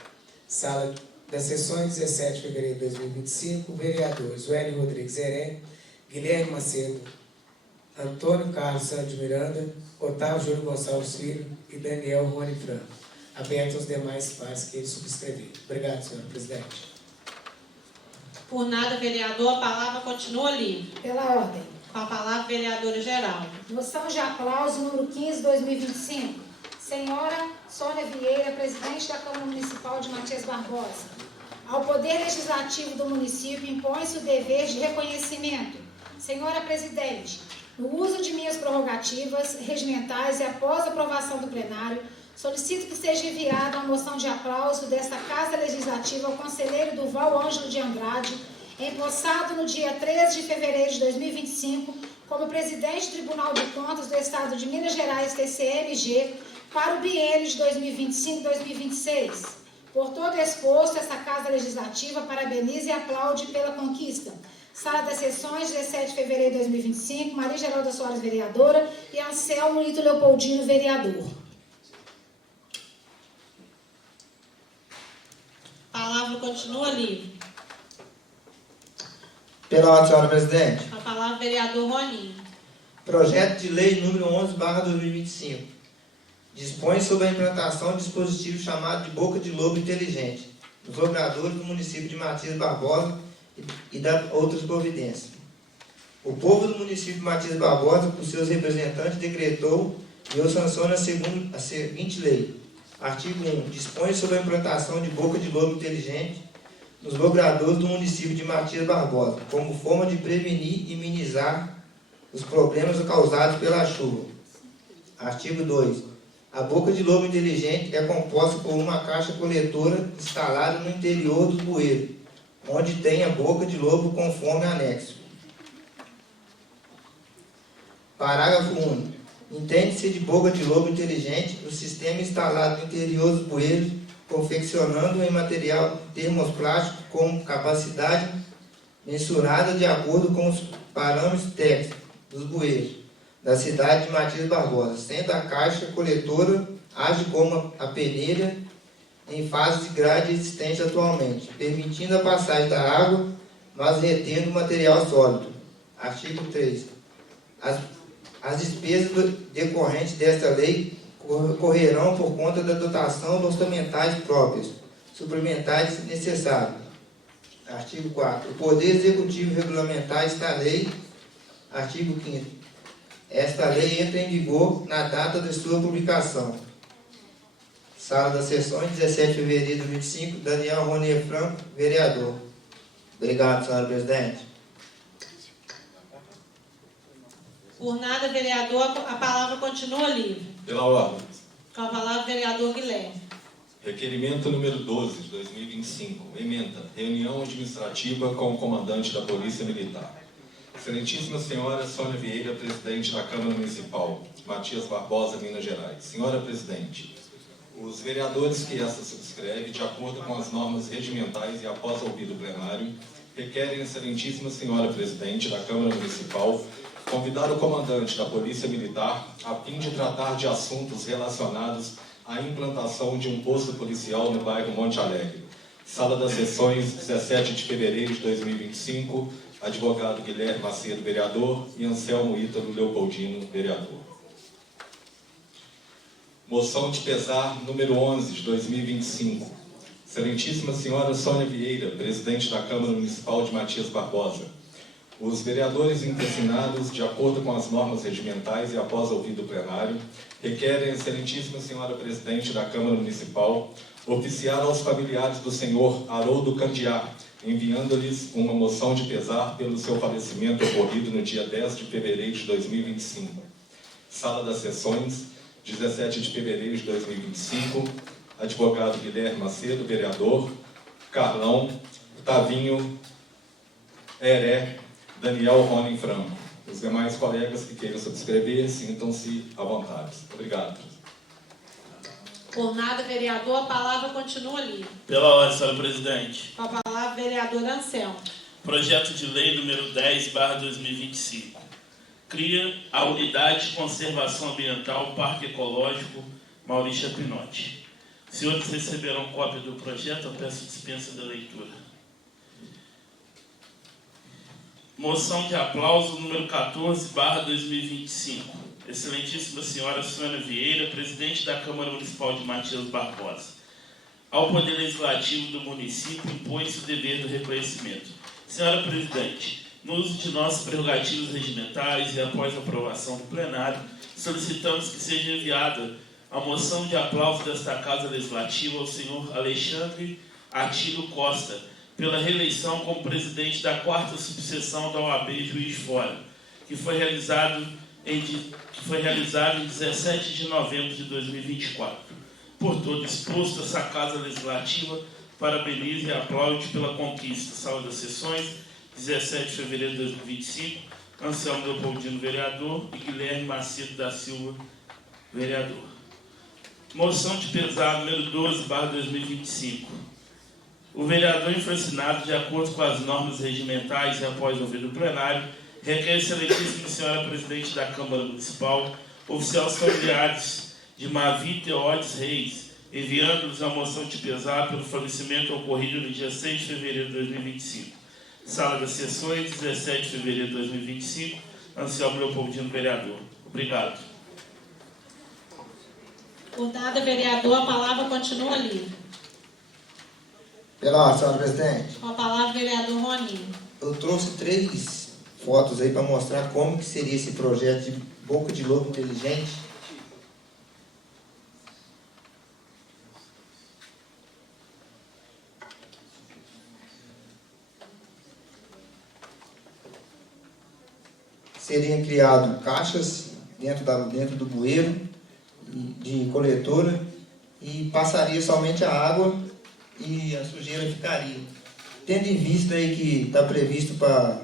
Sala das Sessões, 17 de fevereiro de 2025, vereadores Hélio Rodrigues Zeré, Guilherme Macedo, Antônio Carlos Santos de Miranda, Otávio Júlio Gonçalves Filho e Daniel Rony Franco. Aberto aos demais espaços que ele subscreveu. Obrigado, senhora presidente. Por nada, vereador, a palavra continua livre. Pela ordem. Com a palavra, vereadora Geraldo. Moção de aplauso número 15/2025. Senhora Sônia Vieira, presidente da Câmara Municipal de Matias Barbosa. Ao Poder Legislativo do município impõe-se o dever de reconhecimento. Senhora Presidente, no uso de minhas prerrogativas regimentais e após a aprovação do plenário, solicito que seja enviada uma moção de aplauso desta Casa Legislativa ao conselheiro Duval Ângelo de Andrade, empossado no dia 13 de fevereiro de 2025, como presidente do Tribunal de Contas do Estado de Minas Gerais, TCMG, para o biênio de 2025-2026. Por todo exposto, esta Casa Legislativa parabeniza e aplaude pela conquista. Sala das Sessões, 17 de fevereiro de 2025, Maria Geralda Soares, vereadora, e Anselmo Lito Leopoldino, vereador. A palavra continua livre. Pela ordem, senhora presidente. Com a palavra, vereador Roninho. Projeto de lei número 11/2025. Dispõe sobre a implantação de dispositivo chamado de boca de lobo inteligente nos logradouros do município de Matias Barbosa e da outras providências. O povo do município de Matias Barbosa, por seus representantes, decretou e eu sanciono a seguinte lei. Artigo 1. Dispõe sobre a implantação de boca de lobo inteligente nos logradouros do município de Matias Barbosa, como forma de prevenir e minimizar os problemas causados pela chuva. Artigo 2. A boca de lobo inteligente é composta por uma caixa coletora instalada no interior dos bueiros, onde tem a boca de lobo conforme anexo. Parágrafo 1. Entende-se de boca de lobo inteligente o sistema instalado no interior dos bueiros, confeccionando em material termoplástico com capacidade mensurada de acordo com os parâmetros técnicos dos bueiros da cidade de Matias Barbosa, sendo a caixa coletora age como a peneira em fase de grade existente atualmente, permitindo a passagem da água, mas retendo o material sólido. Artigo 3. As despesas decorrentes desta lei correrão por conta da dotação de orçamentais próprias, suplementares necessários. Artigo 4. O Poder Executivo regulamentar esta lei. Artigo 5º. Esta lei entra em vigor na data de sua publicação. Sala das Sessões, 17 de fevereiro de 2025, Daniel Rony Franco, vereador. Obrigado, senhora presidente. Por nada, vereador, a palavra continua livre. Pela ordem. Com a palavra, vereador Guilherme. Requerimento número 12, de 2025. Ementa. Reunião administrativa com o comandante da Polícia Militar. Excelentíssima senhora Sônia Vieira, presidente da Câmara Municipal, Matias Barbosa, Minas Gerais. Senhora presidente, os vereadores que esta subscreve, de acordo com as normas regimentais e após ouvido plenário, requerem a excelentíssima senhora presidente da Câmara Municipal convidar o comandante da Polícia Militar a fim de tratar de assuntos relacionados à implantação de um posto policial no bairro Monte Alegre. Sala das Sessões, 17 de fevereiro de 2025, advogado Guilherme Macedo, vereador, e Anselmo Ítalo Leopoldino, vereador. Moção de pesar número 11 de 2025. Excelentíssima senhora Sônia Vieira, presidente da Câmara Municipal de Matias Barbosa. Os vereadores interessados, de acordo com as normas regimentais e após ouvido o plenário, requerem a excelentíssima senhora presidente da Câmara Municipal oficiar aos familiares do senhor Haroldo Candiá, enviando-lhes uma moção de pesar pelo seu falecimento ocorrido no dia 10 de fevereiro de 2025. Sala das Sessões, 17 de fevereiro de 2025, advogado Guilherme Macedo, vereador, Carlão, Tavinho, Heré, Daniel Ronen Franco. Os demais colegas que queiram subscrever, sintam-se à vontade. Obrigado. Por nada, vereador, a palavra continua livre. Pela ordem, senhora presidente. Com a palavra, vereador Anselmo. Projeto de lei número 10/2025. Cria a Unidade de Conservação Ambiental Parque Ecológico Maurícia Pinotti. Senhores receberão cópia do projeto, eu peço dispensa da leitura. Moção de aplauso número 14/2025. Excelentíssima senhora Sônia Vieira, presidente da Câmara Municipal de Matias Barbosa. Ao Poder Legislativo do município impõe-se o dever do reconhecimento. Senhora presidente, no uso de nossas prerrogativas regimentais e após a aprovação do plenário, solicitamos que seja enviada a moção de aplauso desta Casa Legislativa ao senhor Alexandre Atilo Costa, pela reeleição como presidente da 4ª subseção da OAB Juiz de Fora, que foi realizado em 17 de novembro de 2024. Por todo exposto, essa Casa Legislativa parabeniza e aplaude pela conquista. Sala das Sessões, 17 de fevereiro de 2025, Anselmo Leopoldino, vereador, e Guilherme Macedo da Silva, vereador. Moção de pesar número 12/2025. O vereador infracinado, de acordo com as normas regimentais e após ouvido o plenário, requer a excelentíssima senhora presidente da Câmara Municipal oficiar aos familiares de Mavi Teodes Reis, enviando-lhes a moção de pesar pelo falecimento ocorrido no dia 6 de fevereiro de 2025. Sala das Sessões, 17 de fevereiro de 2025, Anselmo Leopoldino, vereador. Obrigado. Por nada, vereador, a palavra continua livre. Pela ordem, senhora presidente. Com a palavra, vereador Roninho. Eu trouxe 3 fotos aí para mostrar como que seria esse projeto de boca de lobo inteligente. Seriam criados caixas dentro do bueiro de coletora e passaria somente a água e a sujeira ficaria. Tendo em vista aí que está previsto para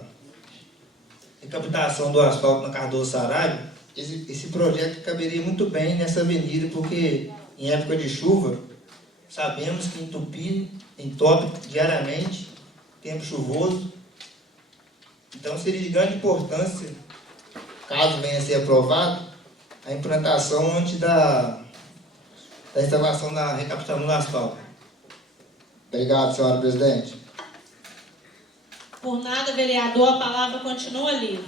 recaptação do asfalto na Cardoso Saraiva, esse projeto caberia muito bem nessa avenida, porque em época de chuva sabemos que entope diariamente, tempo chuvoso. Então seria de grande importância, caso venha a ser aprovado, a implantação antes da instalação da recaptação do asfalto. Obrigado, senhora presidente. Por nada, vereador, a palavra continua livre.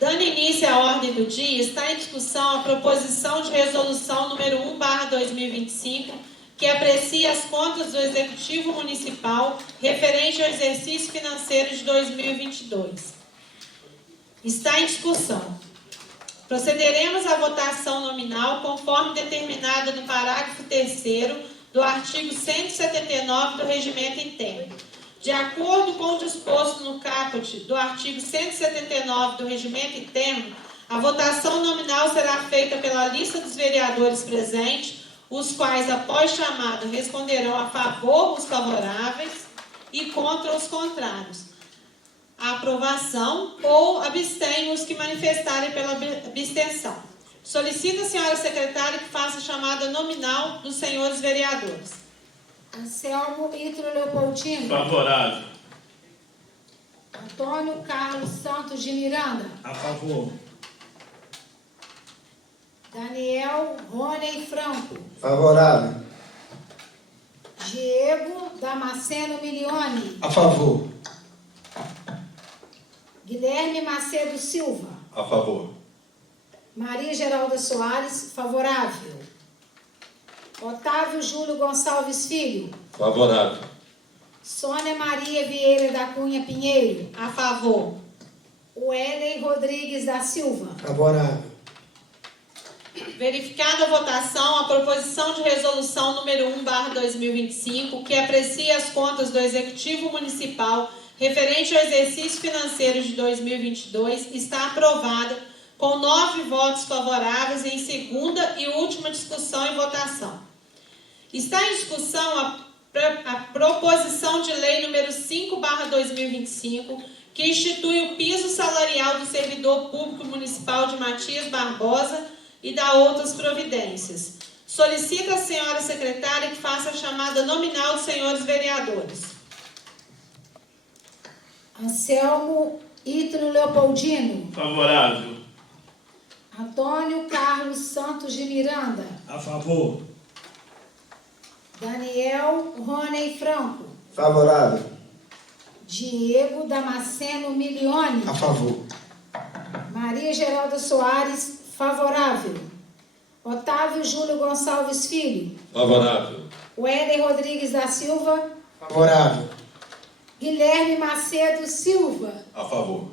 Dando início à ordem do dia, está em discussão a proposição de resolução número 1/2025, que aprecia as contas do Executivo Municipal referente ao exercício financeiro de 2022. Está em discussão. Procederemos à votação nominal conforme determinada no parágrafo 3º do artigo 179 do Regimento Interno. De acordo com o disposto no caput do artigo 179 do Regimento Interno, a votação nominal será feita pela lista dos vereadores presentes, os quais, após chamada, responderão a favor os favoráveis e contra os contrários. A aprovação ou abstêm os que manifestarem pela abstenção. Solicito a senhora secretária que faça a chamada nominal dos senhores vereadores. Anselmo Ítalo Leopoldino. Favorável. Antônio Carlos Santos de Miranda. A favor. Daniel Rony Franco. Favorável. Diego Damasceno Milione. A favor. Guilherme Macedo Silva. A favor. Maria Geralda Soares, favorável. Otávio Júlio Gonçalves Filho. Favorável. Sônia Maria Vieira da Cunha Pinheiro. A favor. Wellen Rodrigues da Silva. Favorável. Verificada a votação, a proposição de resolução número 1/2025, que aprecia as contas do Executivo Municipal referente ao exercício financeiro de 2022, está aprovada com 9 votos favoráveis em segunda e última discussão e votação. Está em discussão a proposição de lei número 5/2025, que institui o piso salarial do servidor público municipal de Matias Barbosa e dá outras providências. Solicita a senhora secretária que faça a chamada nominal dos senhores vereadores. Anselmo Ítalo Leopoldino. Favorável. Antônio Carlos Santos de Miranda. A favor. Daniel Rony Franco. Favorável. Diego Damasceno Milione. A favor. Maria Geralda Soares, favorável. Otávio Júlio Gonçalves Filho. Favorável. Wellen Rodrigues da Silva. Favorável. Guilherme Macedo Silva. A favor.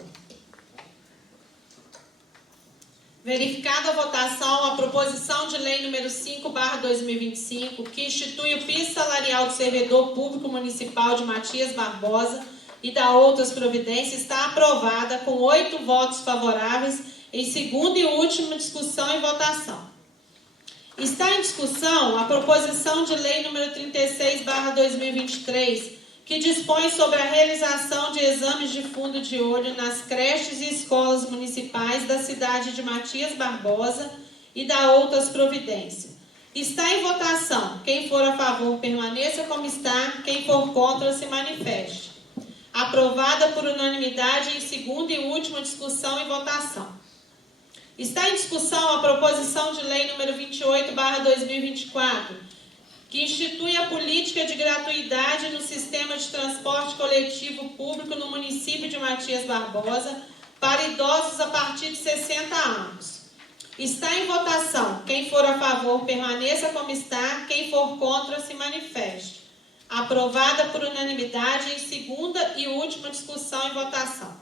Verificada a votação, a proposição de lei número 5/2025, que institui o piso salarial do servidor público municipal de Matias Barbosa e dá outras providências, está aprovada com 8 votos favoráveis em segunda e última discussão e votação. Está em discussão a proposição de lei número 36/2023, que dispõe sobre a realização de exames de fundo de olho nas creches e escolas municipais da cidade de Matias Barbosa e dá outras providências. Está em votação. Quem for a favor, permaneça como está. Quem for contra, se manifeste. Aprovada por unanimidade em segunda e última discussão e votação. Está em discussão a proposição de lei número 28/2024, que institui a política de gratuidade no sistema de transporte coletivo público no município de Matias Barbosa para idosos a partir de 60 anos. Está em votação. Quem for a favor, permaneça como está. Quem for contra, se manifeste. Aprovada por unanimidade em segunda e última discussão e votação.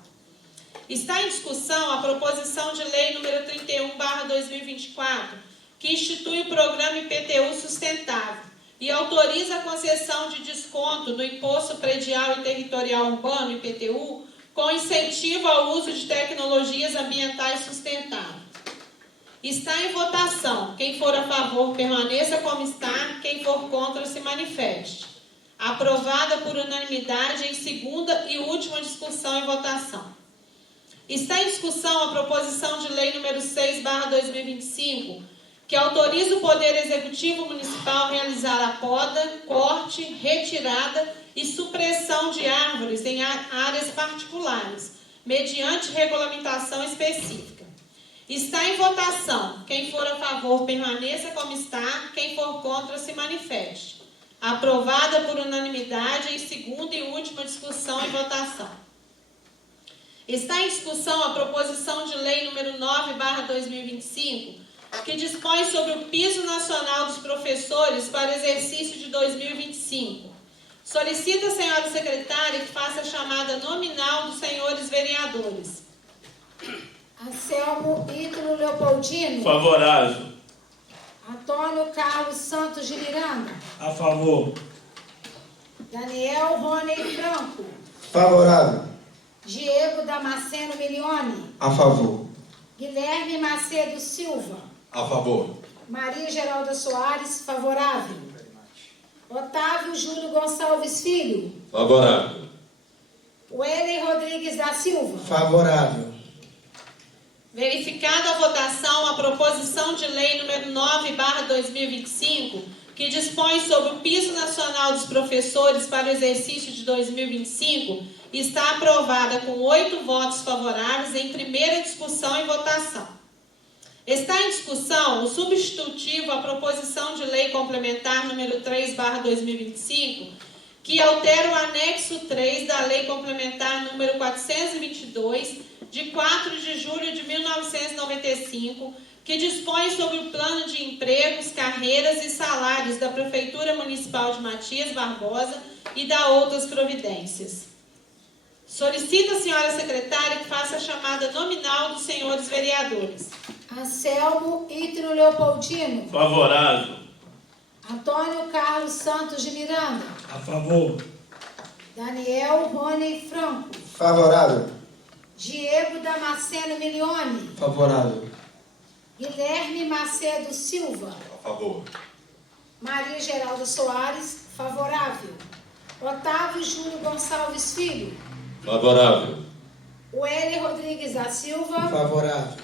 Está em discussão a proposição de lei número 31/2024, que institui o programa IPTU Sustentável e autoriza a concessão de desconto do Imposto Predial e Territorial Urbano, IPTU, com incentivo ao uso de tecnologias ambientais sustentáveis. Está em votação. Quem for a favor, permaneça como está. Quem for contra, se manifeste. Aprovada por unanimidade em segunda e última discussão e votação. Está em discussão a proposição de lei número 6/2025, que autoriza o Poder Executivo Municipal a realizar a poda, corte, retirada e supressão de árvores em áreas particulares, mediante regulamentação específica. Está em votação. Quem for a favor, permaneça como está. Quem for contra, se manifeste. Aprovada por unanimidade em segunda e última discussão e votação. Está em discussão a proposição de lei número 9/2025, que dispõe sobre o piso nacional dos professores para o exercício de 2025. Solicita a senhora secretária que faça a chamada nominal dos senhores vereadores. Anselmo Ítalo Leopoldino. Favorável. Antônio Carlos Santos de Miranda. A favor. Daniel Rony Franco. Favorável. Diego Damasceno Milione. A favor. Guilherme Macedo Silva. A favor. Maria Geralda Soares, favorável. Otávio Júlio Gonçalves Filho. Favorável. Wellen Rodrigues da Silva. Favorável. Verificada a votação, a proposição de lei número 9/2025, que dispõe sobre o piso nacional dos professores para o exercício de 2025, está aprovada com 8 votos favoráveis em primeira discussão e votação. Está em discussão o substitutivo à proposição de lei complementar número 3/2025, que altera o anexo 3 da lei complementar número 422, de 4 de julho de 1995, que dispõe sobre o plano de empregos, carreiras e salários da Prefeitura Municipal de Matias Barbosa e da outras providências. Solicito a senhora secretária que faça a chamada nominal dos senhores vereadores. Anselmo Ítrio Leopoldino. Favorável. Antônio Carlos Santos de Miranda. A favor. Daniel Rony Franco. Favorável. Diego Damasceno Milione. Favorável. Guilherme Macedo Silva. A favor. Maria Geralda Soares, favorável. Otávio Júlio Gonçalves Filho. Favorável. Wélio Rodrigues da Silva. Favorável.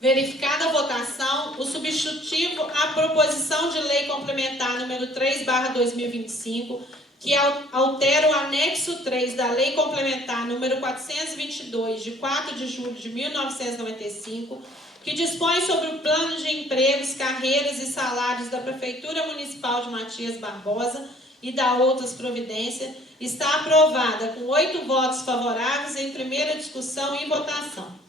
Verificada a votação, o substitutivo à proposição de lei complementar número 3/2025, que altera o anexo 3 da lei complementar número 422, de 4 de julho de 1995, que dispõe sobre o plano de empregos, carreiras e salários da Prefeitura Municipal de Matias Barbosa e da outras providências, está aprovada com 8 votos favoráveis em primeira discussão e votação.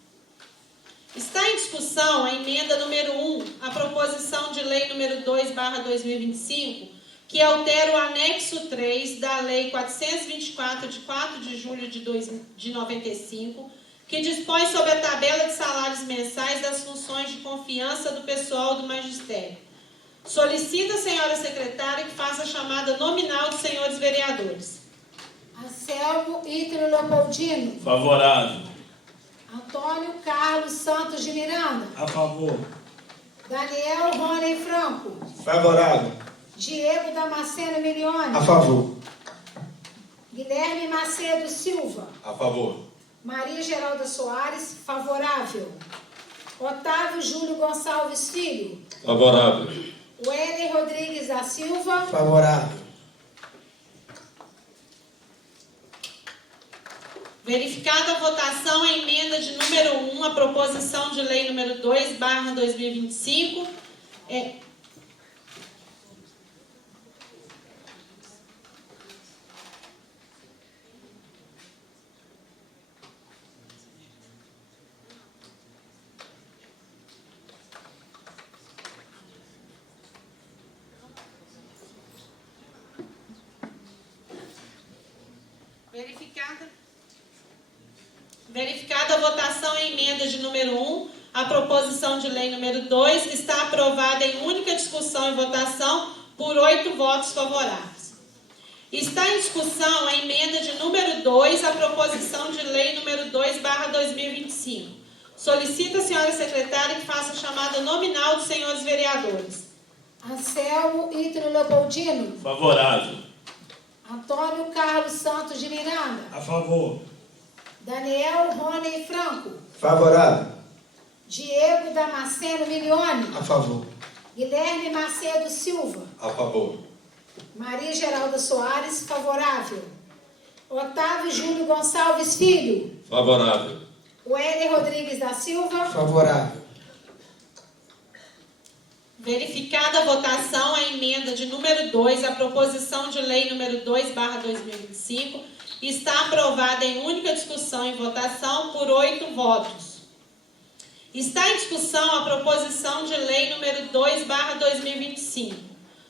Está em discussão a emenda número 1, à proposição de lei número 2/2025, que altera o anexo 3 da lei 424, de 4 de julho de 95, que dispõe sobre a tabela de salários mensais das funções de confiança do pessoal do magistério. Solicito a senhora secretária que faça a chamada nominal dos senhores vereadores. Anselmo Ítrio Leopoldino. Favorável. Antônio Carlos Santos de Miranda. A favor. Daniel Rony Franco. Favorável. Diego Damasceno Milione. A favor. Guilherme Macedo Silva. A favor. Maria Geralda Soares, favorável. Otávio Júlio Gonçalves Filho. Favorável. Wélio Rodrigues da Silva. Favorável. Verificada a votação, a emenda de número 1, a proposição de lei número 2/2025, Verificada a votação, a emenda de número 1, a proposição de lei número 2 está aprovada em única discussão e votação por 8 votos favoráveis. Está em discussão a emenda de número 2, a proposição de lei número 2/2025. Solicito a senhora secretária que faça a chamada nominal dos senhores vereadores. Anselmo Ítrio Leopoldino. Favorável. Antônio Carlos Santos de Miranda. A favor. Daniel Rony Franco. Favorável. Diego Damasceno Milione. A favor. Guilherme Macedo Silva. A favor. Maria Geralda Soares, favorável. Otávio Júlio Gonçalves Filho. Favorável. Wélio Rodrigues da Silva. Favorável. Verificada a votação, a emenda de número 2, a proposição de lei número 2/2025, está aprovada em única discussão e votação por 8 votos. Está em discussão a proposição de lei número 2/2025.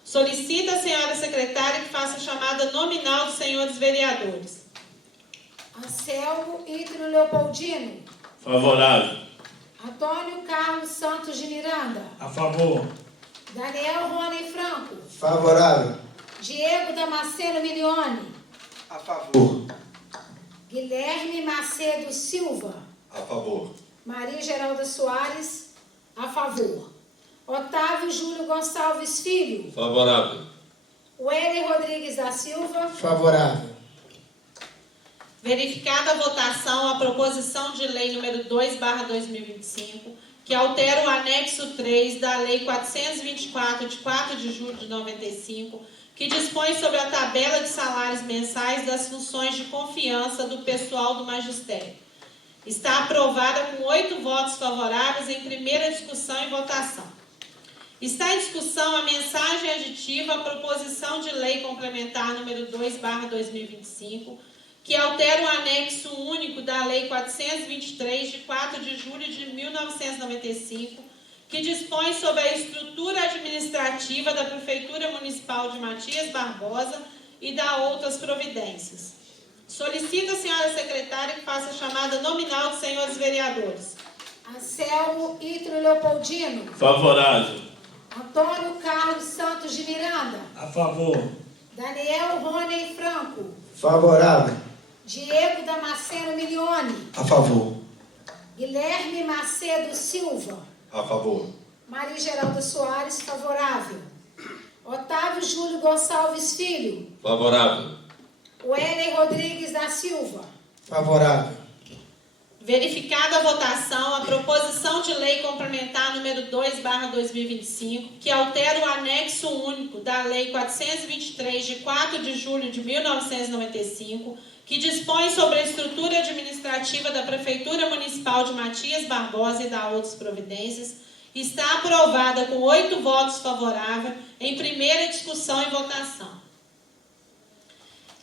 Solicito a senhora secretária que faça a chamada nominal dos senhores vereadores. Anselmo Ítrio Leopoldino. Favorável. Antônio Carlos Santos de Miranda. A favor. Daniel Rony Franco. Favorável. Diego Damasceno Milione. A favor. Guilherme Macedo Silva. A favor. Maria Geralda Soares, a favor. Otávio Júlio Gonçalves Filho. Favorável. Wélio Rodrigues da Silva. Favorável. Verificada a votação, a proposição de lei número 2/2025, que altera o anexo 3 da Lei 424, de 4 de julho de 95, que dispõe sobre a tabela de salários mensais das funções de confiança do pessoal do magistério. Está aprovada com 8 votos favoráveis em primeira discussão e votação. Está em discussão a mensagem aditiva à proposição de lei complementar número 2/2025, que altera o anexo único da Lei 423, de 4 de julho de 1995, que dispõe sobre a estrutura administrativa da Prefeitura Municipal de Matias Barbosa e dá outras providências. Solicito a senhora secretária que faça a chamada nominal dos senhores vereadores. Anselmo Ítalo Leopoldino. Favorável. Antônio Carlos Santos de Miranda. A favor. Daniel Rony Franco. Favorável. Diego Damasceno Milione. A favor. Guilherme Macedo Silva. A favor. Maria Geralda Soares, favorável. Otávio Júlio Gonçalves Filho. Favorável. Wellen Rodrigues da Silva. Favorável. Verificada a votação, a proposição de lei complementar número 2/2025, que altera o anexo único da Lei 423, de 4 de julho de 1995, que dispõe sobre a estrutura administrativa da Prefeitura Municipal de Matias Barbosa e dá outras providências, está aprovada com 8 votos favoráveis em primeira discussão e votação.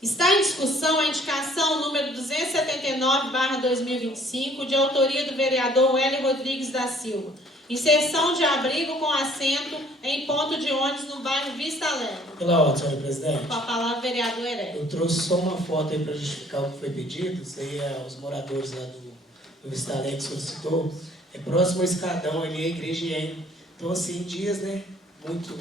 Está em discussão a indicação número 279/2025, de autoria do vereador Wellington Rodrigues da Silva. Inserção de abrigo com assento em ponto de ônibus no bairro Vista Alegre. Pela ordem, senhora presidente. Com a palavra, vereador Heré. Eu trouxe só uma foto aí para justificar o que foi pedido. Isso aí os moradores lá do Vista Alegre solicitou. É próximo ao escadão ali, a igreja IEM. Então, assim, em dias, né, muito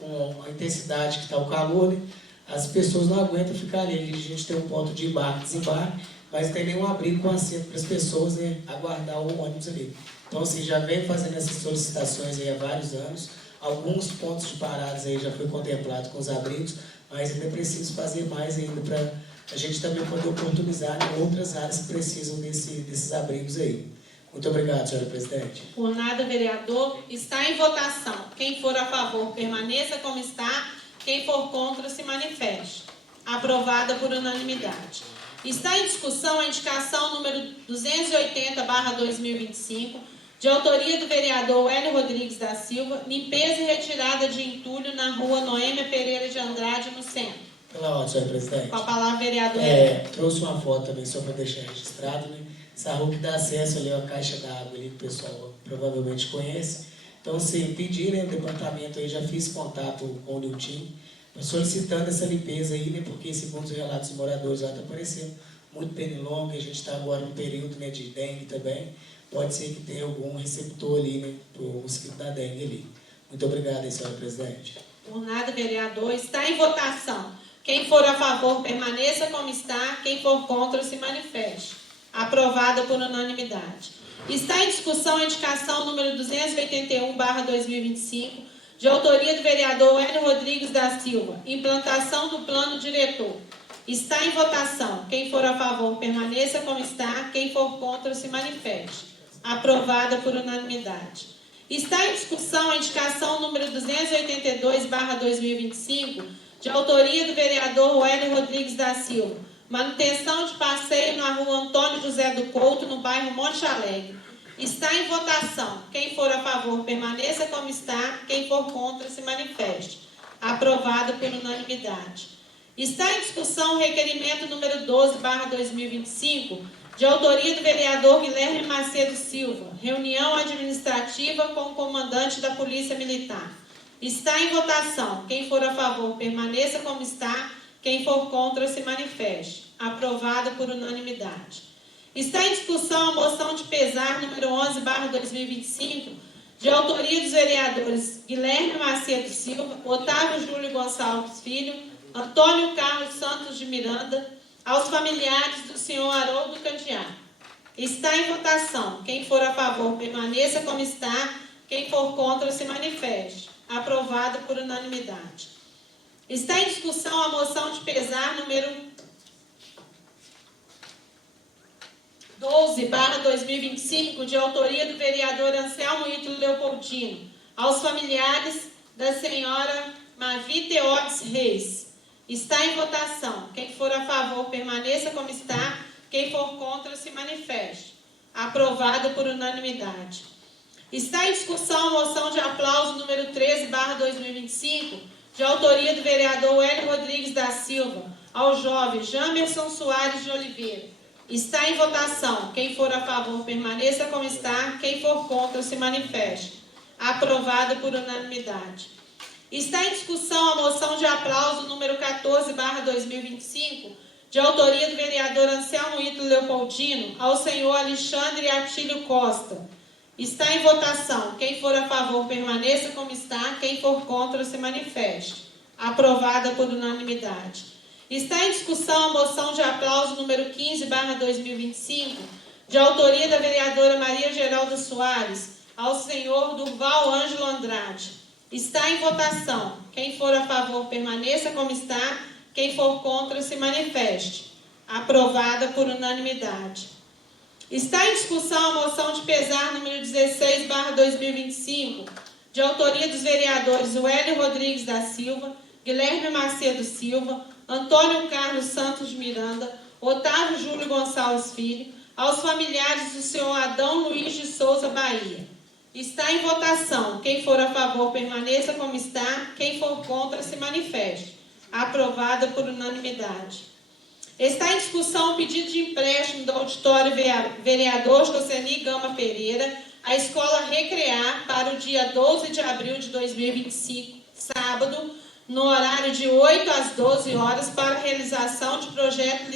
com a intensidade que está o calor, né, as pessoas não aguentam ficar ali. A gente tem um ponto de embarque e desembarque, mas não tem nenhum abrigo com assento para as pessoas, né, aguardar o ônibus ali. Então, assim, já vem fazendo essas solicitações aí há vários anos. Alguns pontos de paradas aí já foi contemplado com os abrigos, mas ainda preciso fazer mais ainda para a gente também poder oportunizar em outras áreas que precisam desses abrigos aí. Muito obrigado, senhora presidente. Por nada, vereador. Está em votação. Quem for a favor, permaneça como está. Quem for contra, se manifeste. Aprovada por unanimidade. Está em discussão a indicação número 280/2025, de autoria do vereador Wellington Rodrigues da Silva, limpeza e retirada de entulho na rua Noêmia Pereira de Andrade, no centro. Pela ordem, senhora presidente. Com a palavra, vereador Heré. Trouxe uma foto também só para deixar registrado, né? Essa rua que dá acesso ali à caixa d'água ali, que o pessoal provavelmente conhece. Então, se pedir, né, o departamento aí, já fiz contato com o Nilton, solicitando essa limpeza aí, né, porque segundo os relatos dos moradores lá está parecendo muito pernilongo, e a gente está agora no período, né, de dengue também. Pode ser que tenha algum receptor ali, né, para o mosquito da dengue ali. Muito obrigado, senhora presidente. Por nada, vereador. Está em votação. Quem for a favor, permaneça como está. Quem for contra, se manifeste. Aprovada por unanimidade. Está em discussão a indicação número 281/2025, de autoria do vereador Wellington Rodrigues da Silva, implantação do plano diretor. Está em votação. Quem for a favor, permaneça como está. Quem for contra, se manifeste. Aprovada por unanimidade. Está em discussão a indicação número 282/2025, de autoria do vereador Wellington Rodrigues da Silva, manutenção de passeio na rua Antônio José do Couto, no bairro Monte Alegre. Está em votação. Quem for a favor, permaneça como está. Quem for contra, se manifeste. Aprovado por unanimidade. Está em discussão o requerimento número 12/2025, de autoria do vereador Guilherme Macedo Silva, reunião administrativa com o comandante da Polícia Militar. Está em votação. Quem for a favor, permaneça como está. Quem for contra, se manifeste. Aprovado por unanimidade. Está em discussão a moção de pesar número 11/2025, de autoria dos vereadores Guilherme Macedo Silva, Otávio Júlio Gonçalves Filho, Antônio Carlos Santos de Miranda, aos familiares do senhor Haroldo Candiá. Está em votação. Quem for a favor, permaneça como está. Quem for contra, se manifeste. Aprovado por unanimidade. Está em discussão a moção de pesar número 12/2025, de autoria do vereador Anselmo Ítalo Leopoldino, aos familiares da senhora Mavi Teodes Reis. Está em votação. Quem for a favor, permaneça como está. Quem for contra, se manifeste. Aprovado por unanimidade. Está em discussão a moção de aplauso número 13/2025, de autoria do vereador Hélio Rodrigues da Silva, ao jovem Jamerson Soares de Oliveira. Está em votação. Quem for a favor, permaneça como está. Quem for contra, se manifeste. Aprovado por unanimidade. Está em discussão a moção de aplauso número 14/2025, de autoria do vereador Anselmo Ítalo Leopoldino, ao senhor Alexandre Atílio Costa. Está em votação. Quem for a favor, permaneça como está. Quem for contra, se manifeste. Aprovada por unanimidade. Está em discussão a moção de aplauso número 15/2025, de autoria da vereadora Maria Geralda Soares, ao senhor Durval Ângelo Andrade. Está em votação. Quem for a favor, permaneça como está. Quem for contra, se manifeste. Aprovada por unanimidade. Está em discussão a moção de pesar número 16/2025, de autoria dos vereadores Hélio Rodrigues da Silva, Guilherme Macedo Silva, Antônio Carlos Santos de Miranda, Otávio Júlio Gonçalves Filho, aos familiares do senhor Adão Luiz de Souza Bahia. Está em votação. Quem for a favor, permaneça como está. Quem for contra, se manifeste. Aprovada por unanimidade. Está em discussão o pedido de empréstimo do auditório vereador Joseni Gama Pereira, à Escola Recrear, para o dia 12 de abril de 2025, sábado, no horário de 8 às 12 horas, para a realização de projeto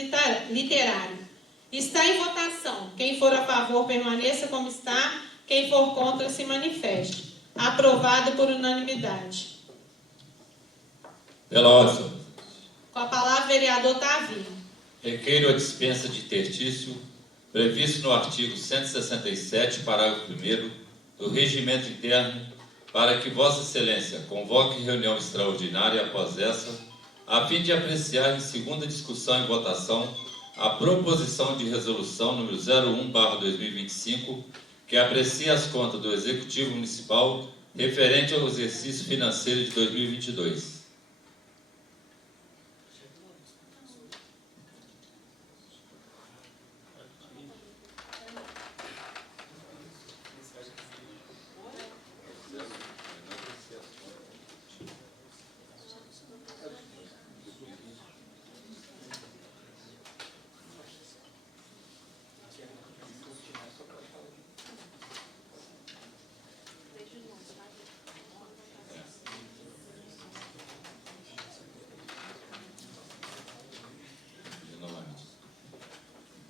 literário. Está em votação. Quem for a favor, permaneça como está. Quem for contra, se manifeste. Aprovado por unanimidade. Pela ordem. Com a palavra, vereador Tavinho. Requeiro a dispensa de interstício previsto no artigo 167, parágrafo 1º do Regimento Interno, para que Vossa Excelência convoque reunião extraordinária após essa, a fim de apreciar em segunda discussão e votação a proposição de resolução número 01/2025, que aprecia as contas do Executivo Municipal referente ao exercício financeiro de 2022.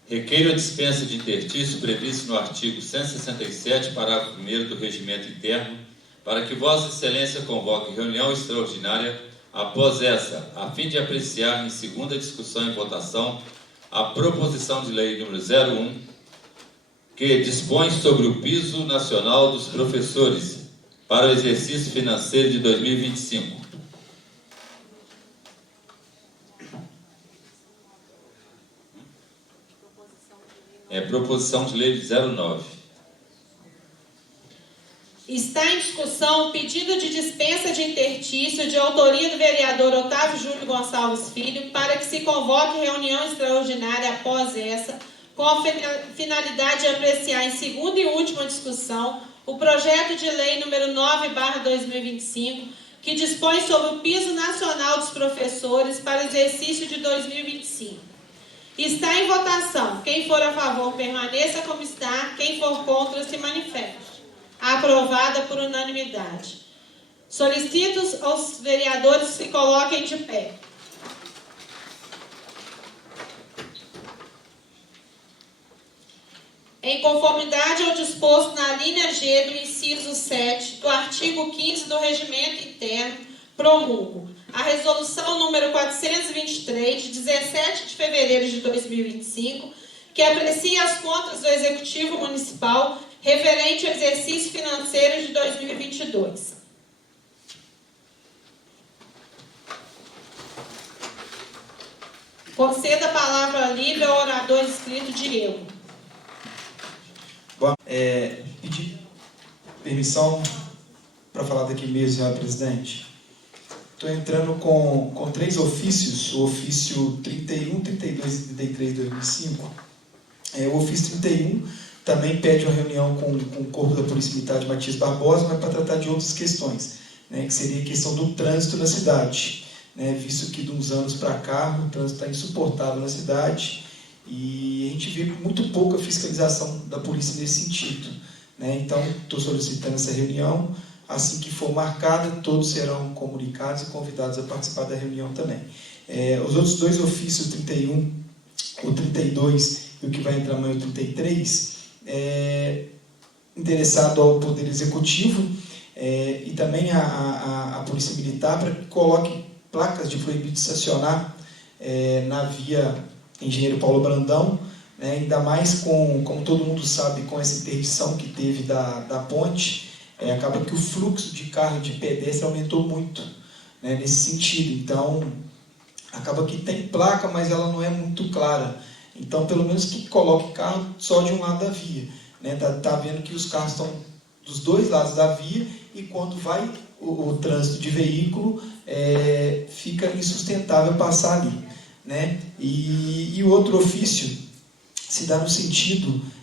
Requeiro a dispensa de interstício previsto no artigo 167, parágrafo 1º do Regimento Interno, para que Vossa Excelência convoque reunião extraordinária após essa, a fim de apreciar em segunda discussão e votação a proposição de lei número 01, que dispõe sobre o piso nacional dos professores para o exercício financeiro de 2025. Proposição de lei 09. Está em discussão o pedido de dispensa de interstício de autoria do vereador Otávio Júlio Gonçalves Filho, para que se convoque reunião extraordinária após essa, com a finalidade de apreciar em segunda e última discussão o projeto de lei número 9/2025, que dispõe sobre o piso nacional dos professores para o exercício de 2025. Está em votação. Quem for a favor, permaneça como está. Quem for contra, se manifeste. Aprovada por unanimidade. Solicito aos vereadores que se coloquem de pé. Em conformidade ao disposto na linha G do inciso 7 do artigo 15 do Regimento Interno, promulgo a resolução número 423, de 17 de fevereiro de 2025, que aprecia as contas do Executivo Municipal referente ao exercício financeiro de 2022. Conceda a palavra livre ao orador inscrito Diego. Pedir permissão para falar daqui mesmo, senhora presidente. Estou entrando com 3 ofícios, o ofício 31, 32 e 33 de 2005. O ofício 31 também pede uma reunião com o Corpo da Polícia Militar de Matias Barbosa, mas para tratar de outras questões, né, que seria a questão do trânsito na cidade, né, visto que de uns anos para cá o trânsito está insuportável na cidade e a gente vê muito pouca fiscalização da polícia nesse sentido, né. Então, estou solicitando essa reunião. Assim que for marcada, todos serão comunicados e convidados a participar da reunião também. Os outros 2 ofícios, 31, o 32 e o que vai entrar amanhã, o 33, interessado ao Poder Executivo e também a Polícia Militar para que coloque placas de proibido de estacionar na via Engenheiro Paulo Brandão, né, ainda mais como todo mundo sabe, com essa interdição que teve da ponte. Acaba que o fluxo de carro e de pedestre aumentou muito, né, nesse sentido. Então, acaba que tem placa, mas ela não é muito clara. Então, pelo menos que coloque carro só de um lado da via. Né? Tá vendo que os carros estão dos 2 lados da via e quando vai o trânsito de veículo, fica insustentável passar ali. Né? E o outro ofício se dá no sentido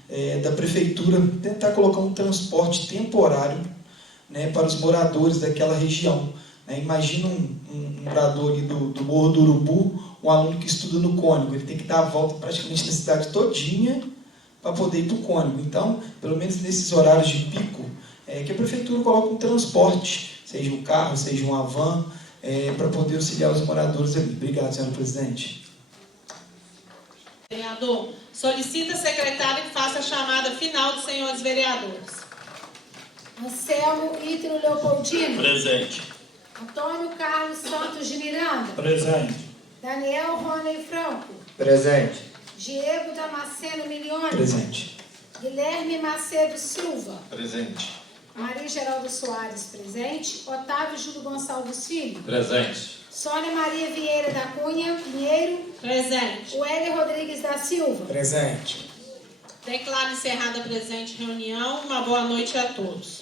da Prefeitura tentar colocar um transporte temporário, né, para os moradores daquela região. Né? Imagina um morador ali do Morro do Urubu, um aluno que estuda no Cônigo, ele tem que dar a volta praticamente na cidade todinha para poder ir para o Cônigo. Então, pelo menos nesses horários de pico, que a Prefeitura coloque um transporte, seja um carro, seja uma van, para poder auxiliar os moradores ali. Obrigado, senhora presidente. Vereador, solicita a secretária que faça a chamada final dos senhores vereadores. Anselmo Ítalo Leopoldino. Presente. Antônio Carlos Santos de Miranda. Presente. Daniel Rony Franco. Presente. Diego Damasceno Milione. Presente. Guilherme Macedo Silva. Presente. Maria Geraldo Soares, presente. Otávio Júlio Gonçalves Filho. Presente. Sônia Maria Vieira da Cunha Pinheiro. Presente. Wélio Rodrigues da Silva. Presente. Declaro encerrada a presente reunião. Uma boa noite a todos.